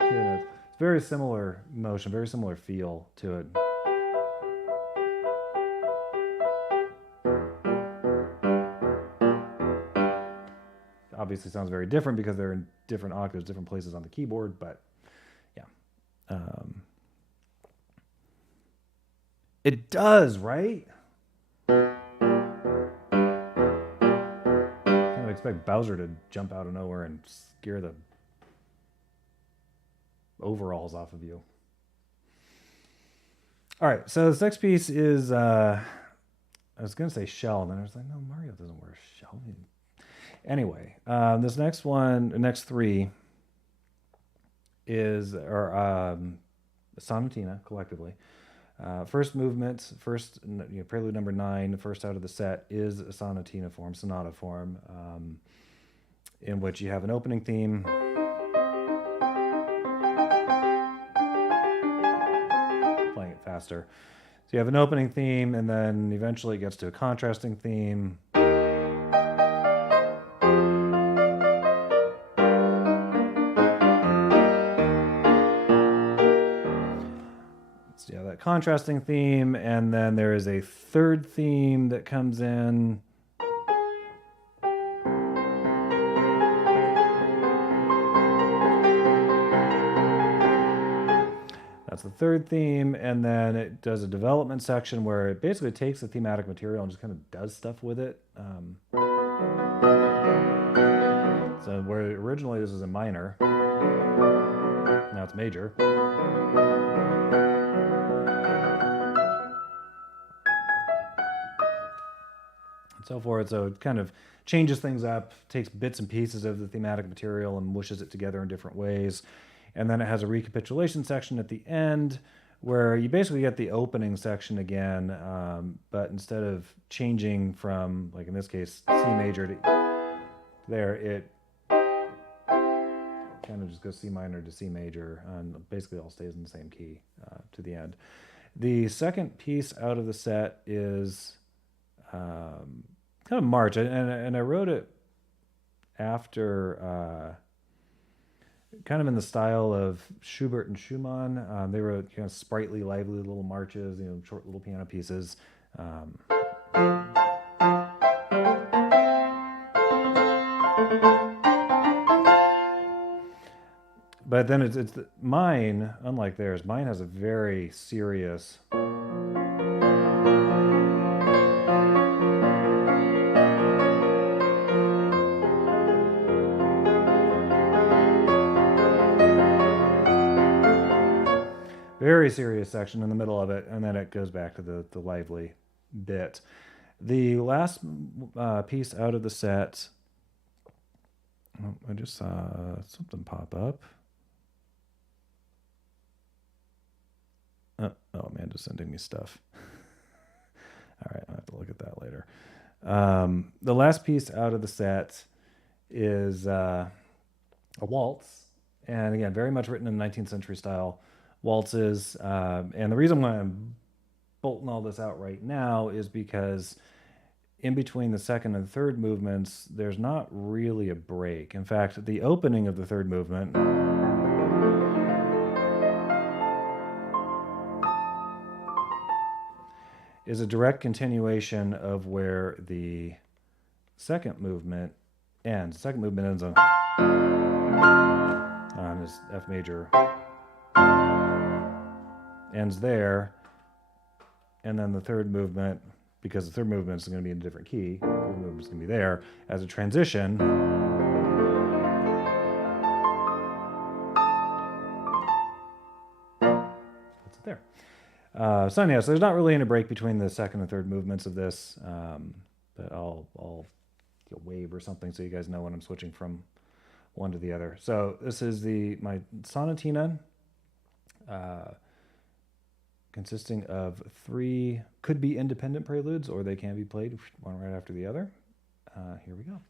2 notes. It's very similar motion, very similar feel to it. Obviously sounds very different because they're in different octaves, different places on the keyboard, but yeah. It does, right? Expect Bowser to jump out of nowhere and scare the overalls off of you. All right, so this next piece is, I was going to say shell, and then I was like, no, Mario doesn't wear a shell. Anyway, this next three are sonatina collectively. First movement, prelude number 9, first out of the set, is a sonatina form, sonata form, in which you have an opening theme, playing it faster. So you have an opening theme, and then eventually it gets to a contrasting theme. Contrasting theme, and then there is a third theme that comes in. That's the third theme, and then it does a development section where it basically takes the thematic material and just kind of does stuff with it. So where originally this is a minor, now it's major. So forth. So it kind of changes things up, takes bits and pieces of the thematic material and mushes it together in different ways. And then it has a recapitulation section at the end where you basically get the opening section again, but instead of changing from, like in this case, C major to there, it kind of just goes C minor to C major, and basically all stays in the same key to the end. The second piece out of the set is kind of March, and I wrote it after kind of in the style of Schubert and Schumann. They were kind of sprightly, lively little marches, short little piano pieces. But then it's mine, unlike theirs, mine has a very serious. Very serious section in the middle of it, and then it goes back to the lively bit. The last piece out of the set, I just saw something pop up. Oh, Amanda's sending me stuff. All right, I'll have to look at that later. The last piece out of the set is a waltz, and again, very much written in 19th century style waltzes. And the reason why I'm bolting all this out right now is because in between the second and third movements, there's not really a break. In fact, the opening of the third movement is a direct continuation of where the second movement ends. The second movement ends on this F major, ends there, and then the third movement, because the third movement is going to be in a different key, the third movement is going to be there as a transition. That's it there. So anyhow, so there's not really any break between the second and third movements of this, but I'll wave or something so you guys know when I'm switching from one to the other. So this is my sonatina, consisting of 3 could be independent preludes, or they can be played one right after the other. Here we go.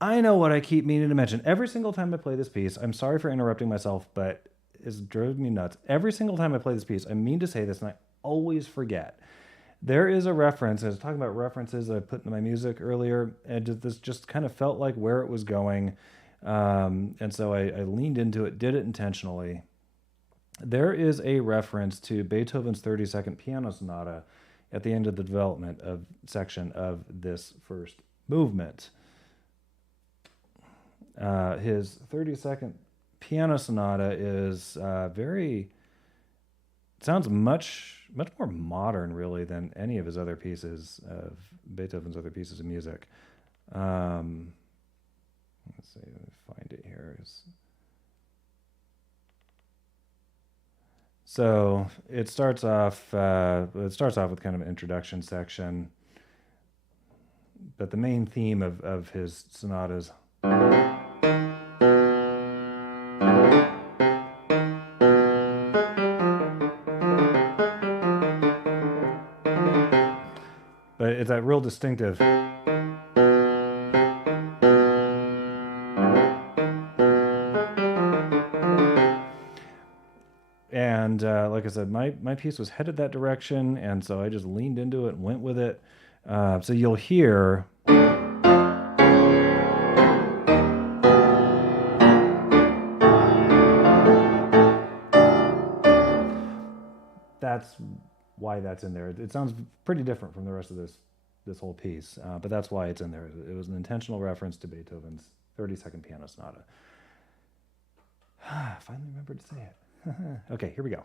I know what I keep meaning to mention. Every single time I play this piece, I'm sorry for interrupting myself, but it's driven me nuts. Every single time I play this piece, I mean to say this, and I always forget. There is a reference. I was talking about references I put into my music earlier, and this just kind of felt like where it was going. And so I leaned into it, did it intentionally. There is a reference to Beethoven's 32nd Piano Sonata at the end of the development section of this first movement. His 32nd Piano Sonata is sounds much more modern, really, than any of his other pieces, of Beethoven's other pieces of music. Let's see, let me find it here. So it starts off with kind of an introduction section, but the main theme of his sonatas but it's that real distinctive. And like I said, my piece was headed that direction, and so I just leaned into it and went with it. So you'll hear that's why that's in there. It sounds pretty different from the rest of this whole piece, but that's why it's in there. It was an intentional reference to Beethoven's 32nd Piano Sonata. Finally remembered to say it. Okay, here we go.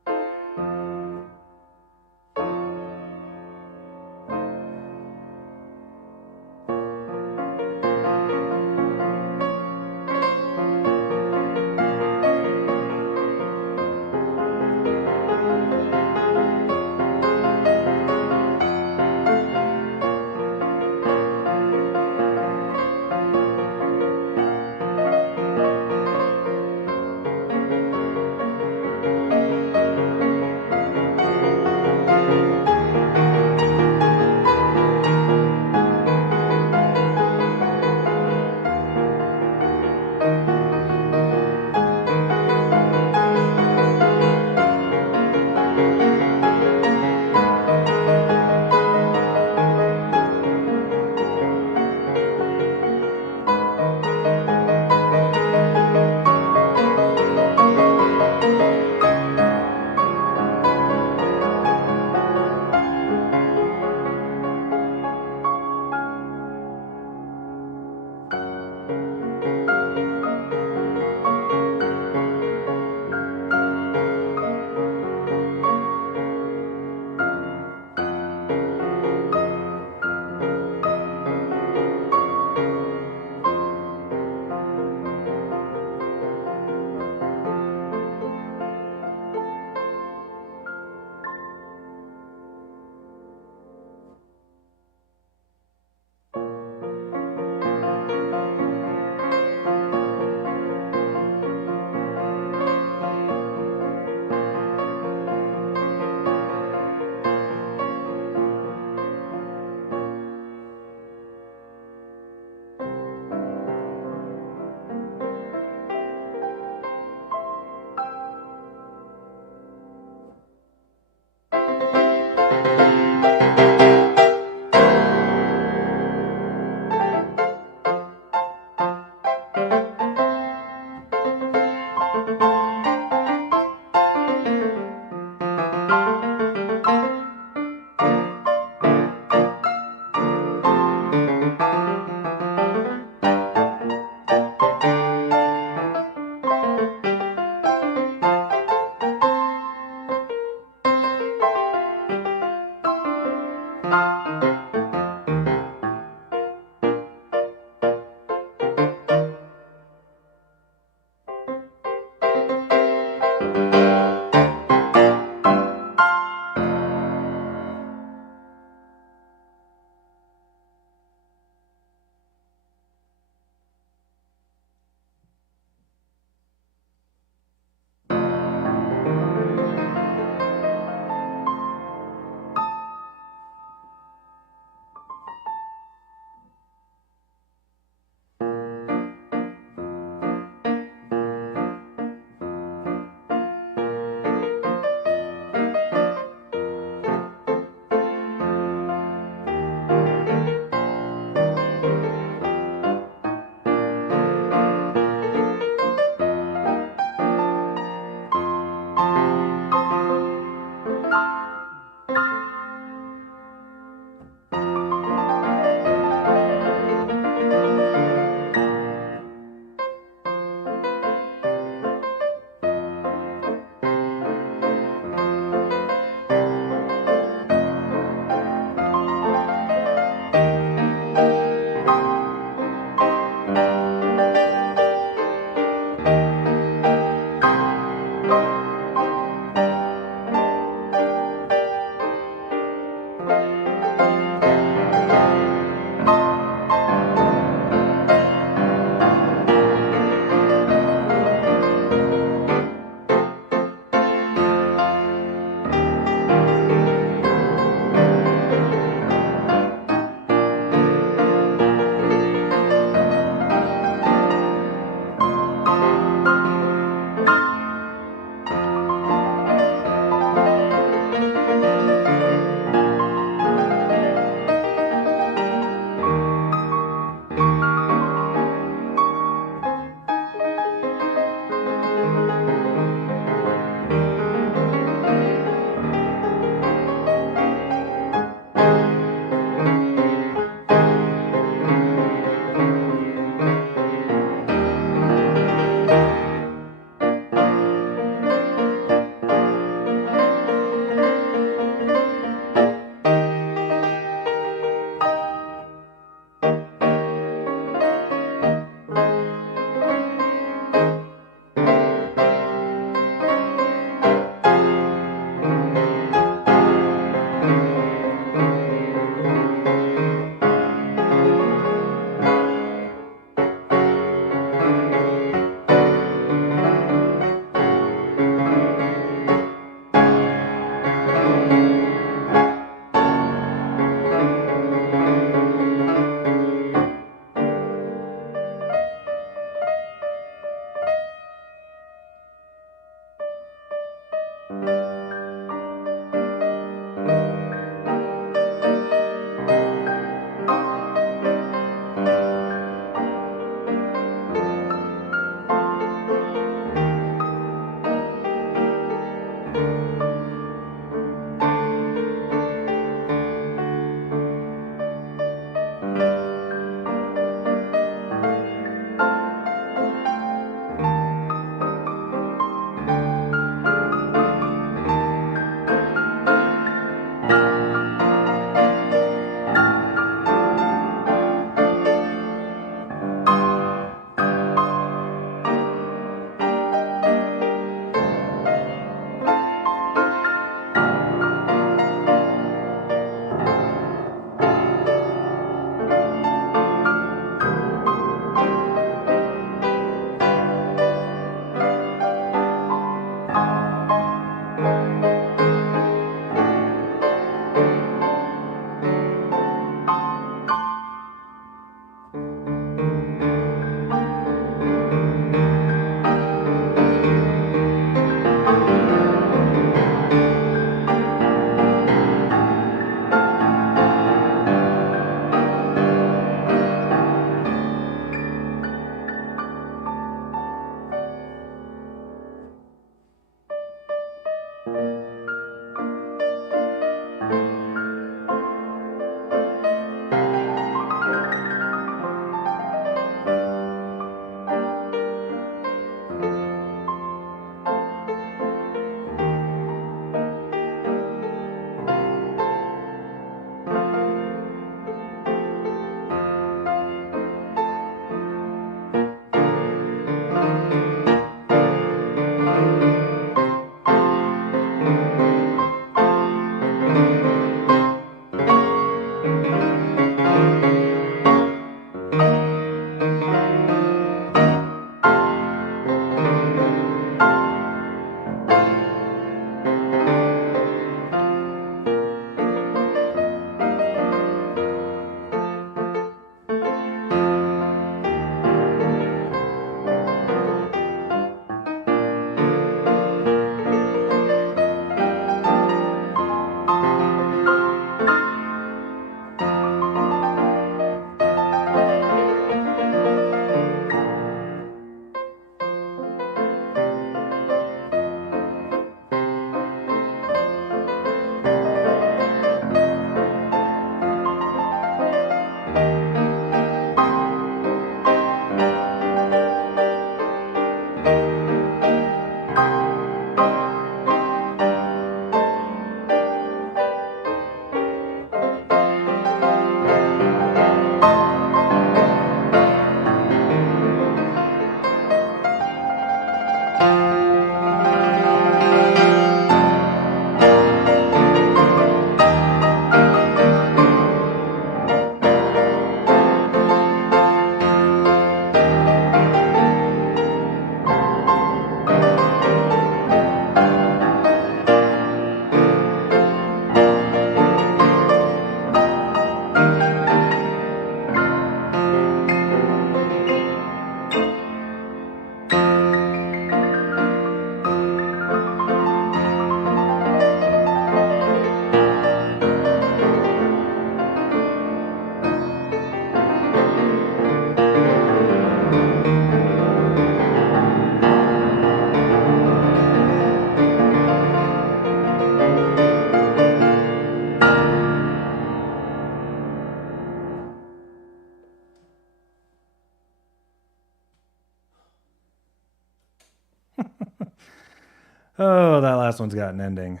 Oh, that last one's got an ending.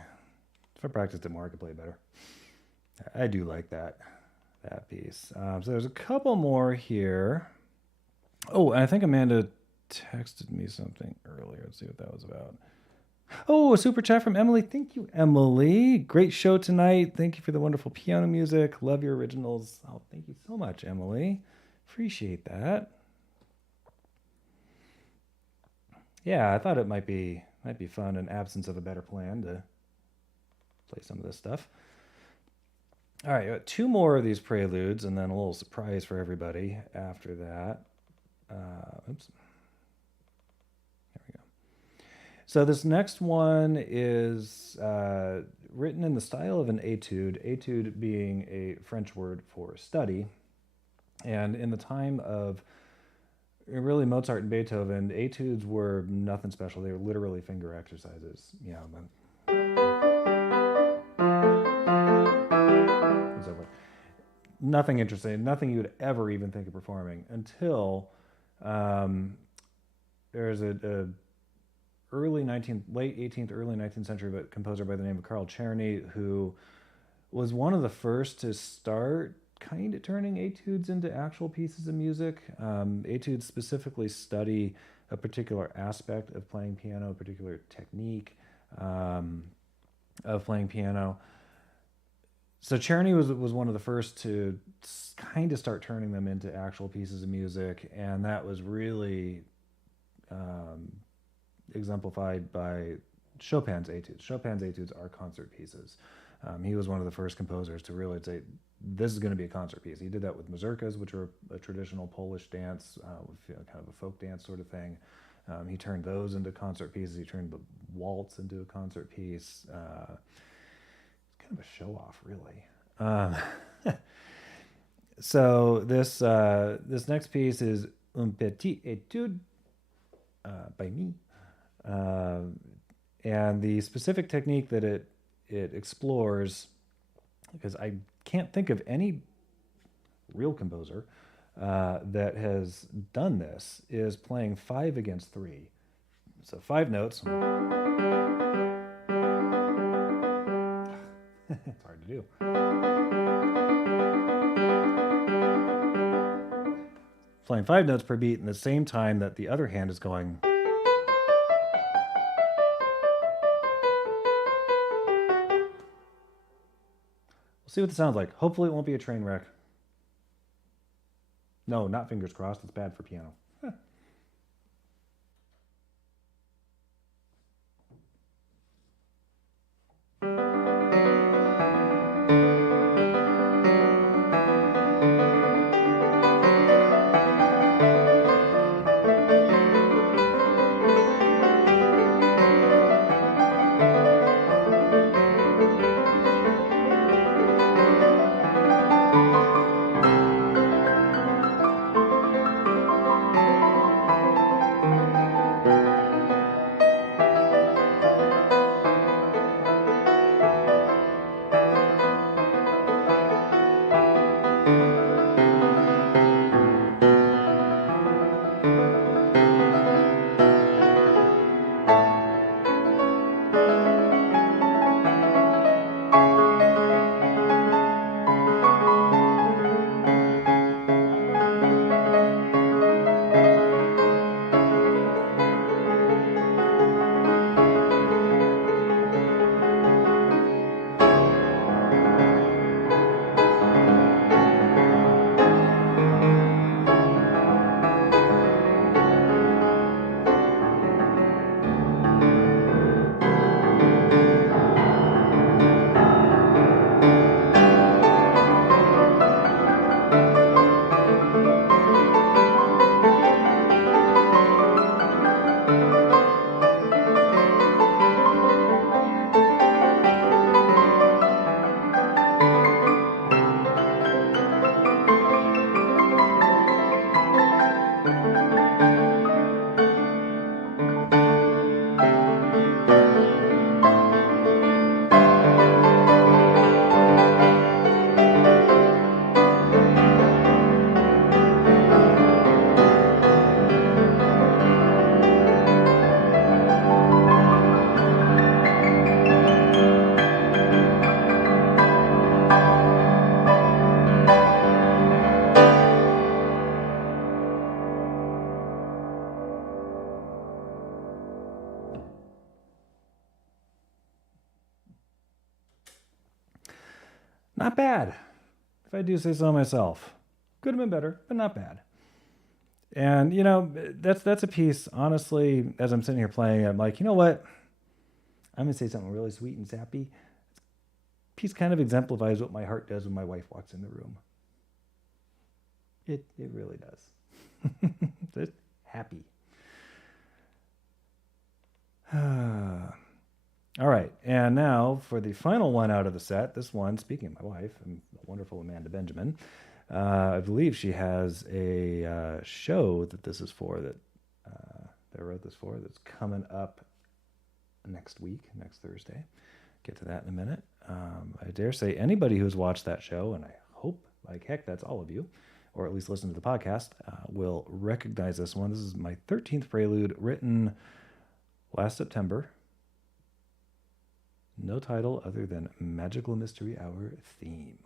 If I practiced it more, I could play it better. I do like that piece. So there's a couple more here. Oh, and I think Amanda texted me something earlier. Let's see what that was about. Oh, a super chat from Emily. Thank you, Emily. Great show tonight. Thank you for the wonderful piano music. Love your originals. Oh, thank you so much, Emily. Appreciate that. Yeah, I thought it might be fun in absence of a better plan to play some of this stuff. All right, got two more of these preludes and then a little surprise for everybody after that. Oops. There we go. So this next one is written in the style of an etude, etude being a French word for study. And in the time of really Mozart and Beethoven, etudes were nothing special. They were literally finger exercises. You know, and so forth. Nothing interesting, nothing you would ever even think of performing until there's a late 18th, early 19th century composer by the name of Carl Czerny, who was one of the first to start kind of turning etudes into actual pieces of music. Etudes specifically study a particular aspect of playing piano, a particular technique of playing piano. So Czerny was one of the first to kind of start turning them into actual pieces of music, and that was really exemplified by Chopin's etudes. Chopin's etudes are concert pieces. He was one of the first composers to really say, this is going to be a concert piece. He did that with mazurkas, which are a traditional Polish dance, kind of a folk dance sort of thing. He turned those into concert pieces. He turned the waltz into a concert piece. Kind of a show-off, really. So this next piece is Un Petit Étude by me. And the specific technique that it explores, because I can't think of any real composer that has done this, is playing 5 against 3. So 5 notes. It's hard to do. Playing 5 notes per beat in the same time that the other hand is going. We'll see what it sounds like. Hopefully it won't be a train wreck. No, not fingers crossed. It's bad for piano. Not bad, if I do say so myself. Could have been better, but not bad. And you know, that's a piece. Honestly, as I'm sitting here playing, I'm like, you know what? I'm gonna say something really sweet and sappy. Piece kind of exemplifies what my heart does when my wife walks in the room. It really does. It's happy. All right, and now for the final one out of the set. This one, speaking of my wife, and the wonderful Amanda Benjamin, I believe she has a show that this is for, that I wrote this for, that's coming up next week, next Thursday. Get to that in a minute. I dare say anybody who's watched that show, and I hope like heck that's all of you, or at least listen to the podcast, will recognize this one. This is my 13th prelude, written last September. No title other than Magical Mystery Hour theme.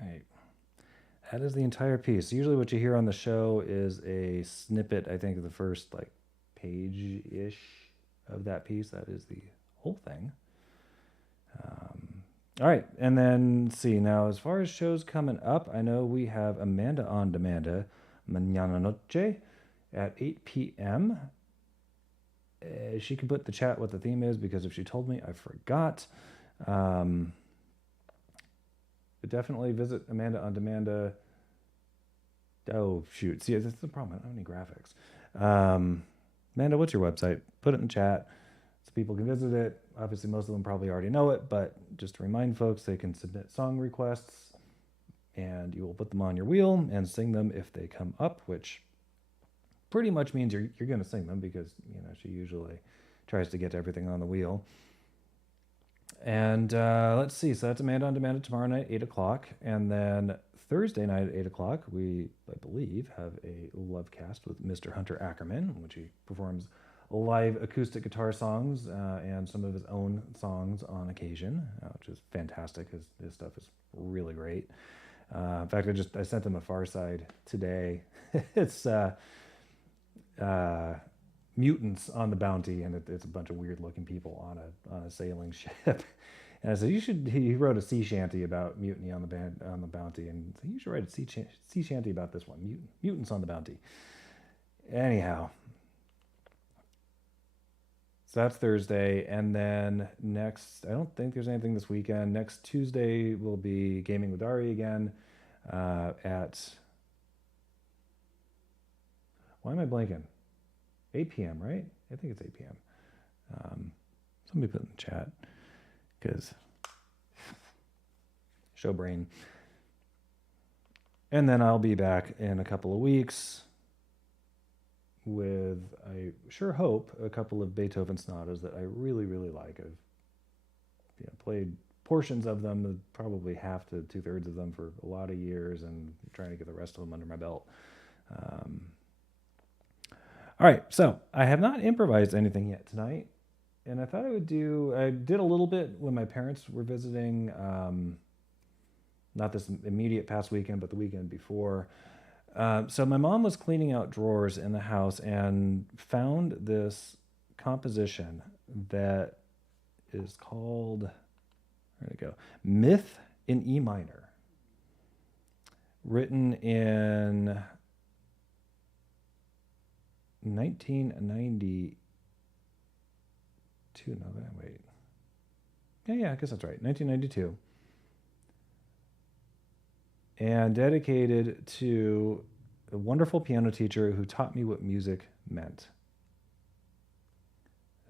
right. That is the entire piece. Usually what you hear on the show is a snippet, I think, of the first like page-ish of that piece. That is the whole thing. All right, and then see now as far as shows coming up, I know we have Amanda on Demanda Mañana Noche at 8 p.m. She can put the chat what the theme is because if she told me, I forgot. But definitely visit Amanda on Demanda. Oh shoot! See, that's the problem. I don't have any graphics. Amanda, what's your website? Put it in the chat so people can visit it. Obviously, most of them probably already know it, but just to remind folks, they can submit song requests, and you will put them on your wheel and sing them if they come up, which pretty much means you're going to sing them because she usually tries to get everything on the wheel. And let's see. So that's Amanda on Demand tomorrow night, 8 o'clock. And then Thursday night at 8 o'clock, we, I believe, have a love cast with Mr. Hunter Ackerman, in which he performs live acoustic guitar songs and some of his own songs on occasion, which is fantastic. His stuff is really great. In fact, I sent him a Far Side today. It's Mutants on the Bounty, and it's a bunch of weird looking people on a sailing ship. And I said, he wrote a sea shanty about mutiny on the Bounty, and so you should write a sea shanty about this one, Mutants on the Bounty. Anyhow, so that's Thursday, and then next, I don't think there's anything this weekend. Next Tuesday will be Gaming with Ari again at, why am I blanking? 8 p.m., right? I think it's 8 p.m. Somebody put in the chat, because show brain. And then I'll be back in a couple of weeks with, I sure hope, a couple of Beethoven sonatas that I really, really like. I've played portions of them, probably half to two-thirds of them for a lot of years, and trying to get the rest of them under my belt. All right, so I have not improvised anything yet tonight, and I thought I did a little bit when my parents were visiting, not this immediate past weekend, but the weekend before. So my mom was cleaning out drawers in the house and found this composition that is called, where'd it go? Myth in E minor, written in 1992. No, wait. Yeah, I guess that's right. 1992. And dedicated to a wonderful piano teacher who taught me what music meant.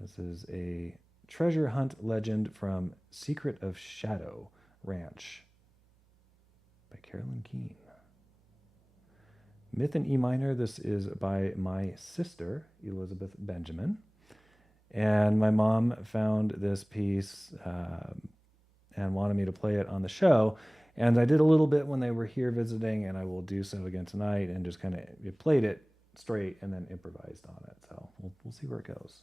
This is a treasure hunt legend from Secret of Shadow Ranch by Carolyn Keene. Myth in E minor. This is by my sister, Elizabeth Benjamin. And my mom found this piece and wanted me to play it on the show. And I did a little bit when they were here visiting, and I will do so again tonight, and just kind of played it straight and then improvised on it. So we'll see where it goes.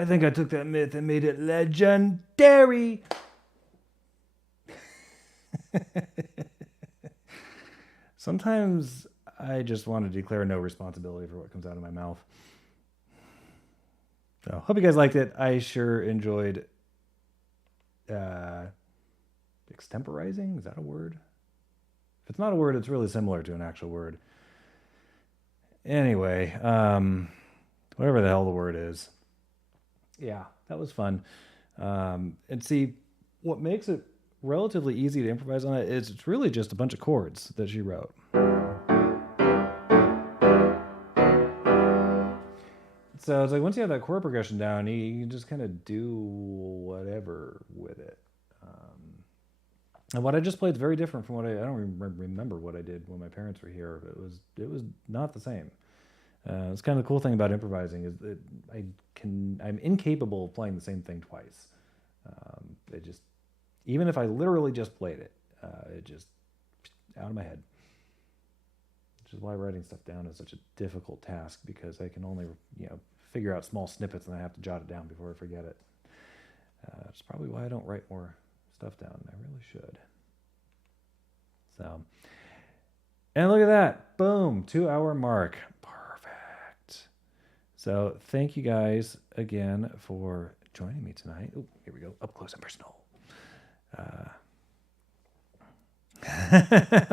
I think I took that myth and made it legendary. Sometimes I just want to declare no responsibility for what comes out of my mouth. So, hope you guys liked it. I sure enjoyed extemporizing. Is that a word? If it's not a word, it's really similar to an actual word. Anyway, whatever the hell the word is. Yeah, that was fun. And see, what makes it relatively easy to improvise on it is it's really just a bunch of chords that she wrote. So it's like once you have that chord progression down, you can just kind of do whatever with it. And what I just played is very different from what I don't remember what I did when my parents were here. It was not the same. It's kind of the cool thing about improvising is that I'm incapable of playing the same thing twice. It just, even if I literally just played it, it just out of my head. Which is why writing stuff down is such a difficult task, because I can only figure out small snippets and I have to jot it down before I forget it. It's probably why I don't write more stuff down. I really should. So, and look at that. Boom, 2-hour mark. Perfect. So thank you guys again for joining me tonight. Oh, here we go. Up close and personal.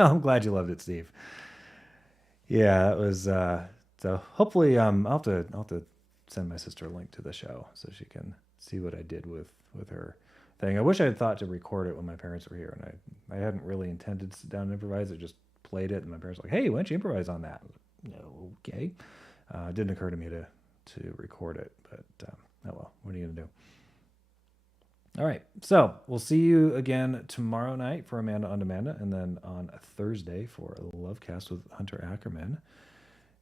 I'm glad you loved it, Steve. Yeah, it was, so hopefully, I'll have to send my sister a link to the show so she can see what I did with her thing. I wish I had thought to record it when my parents were here, and I hadn't really intended to sit down and improvise. I just played it, and my parents were like, "Hey, why don't you improvise on that?" I was like, "No, okay." It didn't occur to me to record it, but oh well, what are you gonna do? All right, so we'll see you again tomorrow night for Amanda on Amanda, and then on Thursday for a Lovecast with Hunter Ackerman.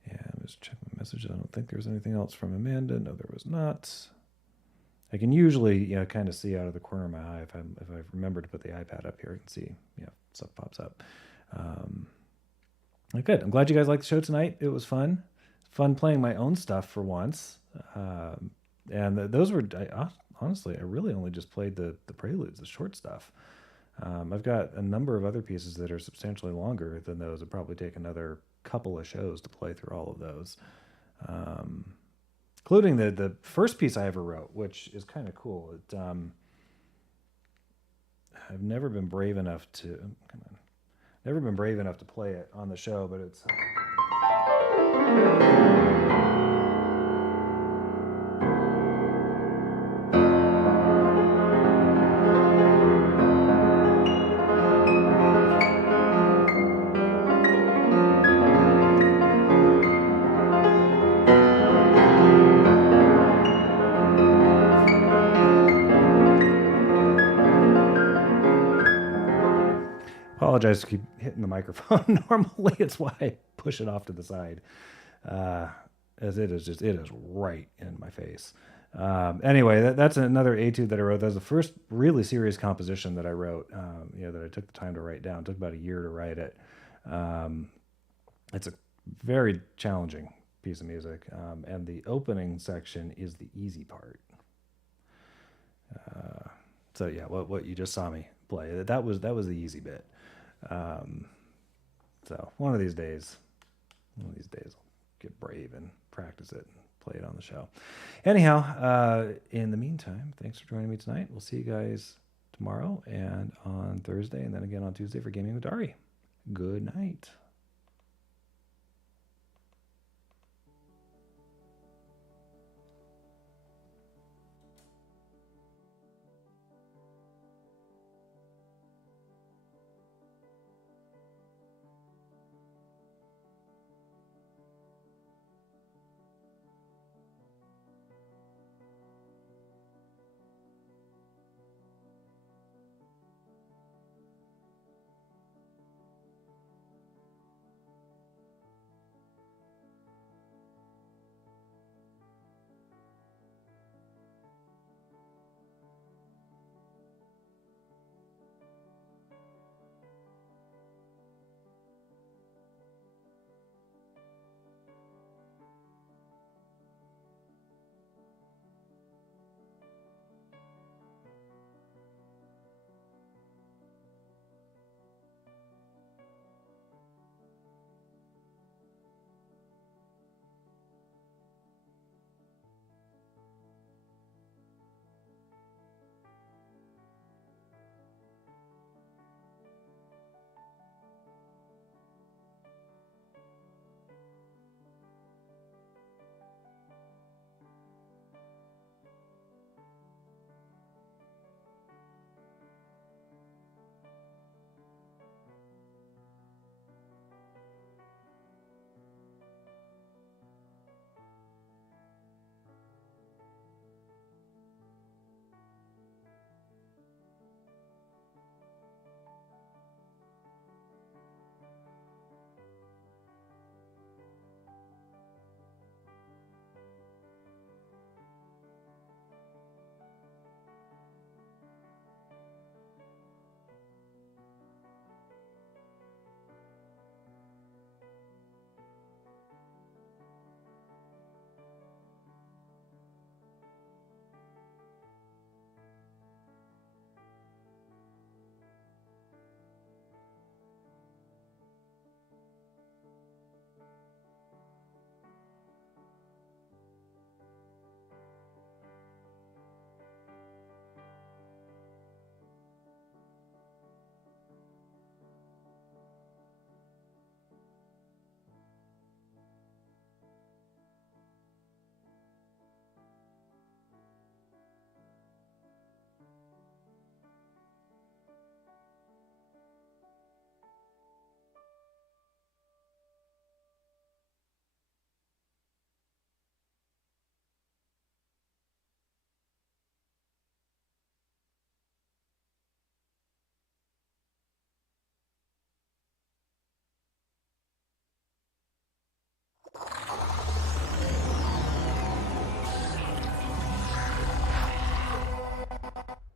And let's check my messages. I don't think there was anything else from Amanda. No, there was not. I can usually, kind of see out of the corner of my eye if I remember to put the iPad up here, I can see, stuff pops up. Good. I'm glad you guys liked the show tonight. It was fun. Fun playing my own stuff for once. And those were, honestly, I really only just played the preludes, the short stuff. I've got a number of other pieces that are substantially longer than those. It'd probably take another couple of shows to play through all of those. Including the first piece I ever wrote, which is kind of cool. I've never been brave enough to play it on the show, but it's apologize to keep hitting the microphone. Normally it's why I push it off to the side, as it is right in my face. Anyway, that's another etude that I wrote. That was the first really serious composition that I wrote, that I took the time to write down. It took about a year to write it. It's a very challenging piece of music, and the opening section is the easy part. So yeah, what you just saw me play, that was the easy bit. So one of these days I'll get brave and practice it and play it on the show. Anyhow, in the meantime, thanks for joining me tonight. We'll see you guys tomorrow and on Thursday, and then again on Tuesday for Gaming with Dari. Good night.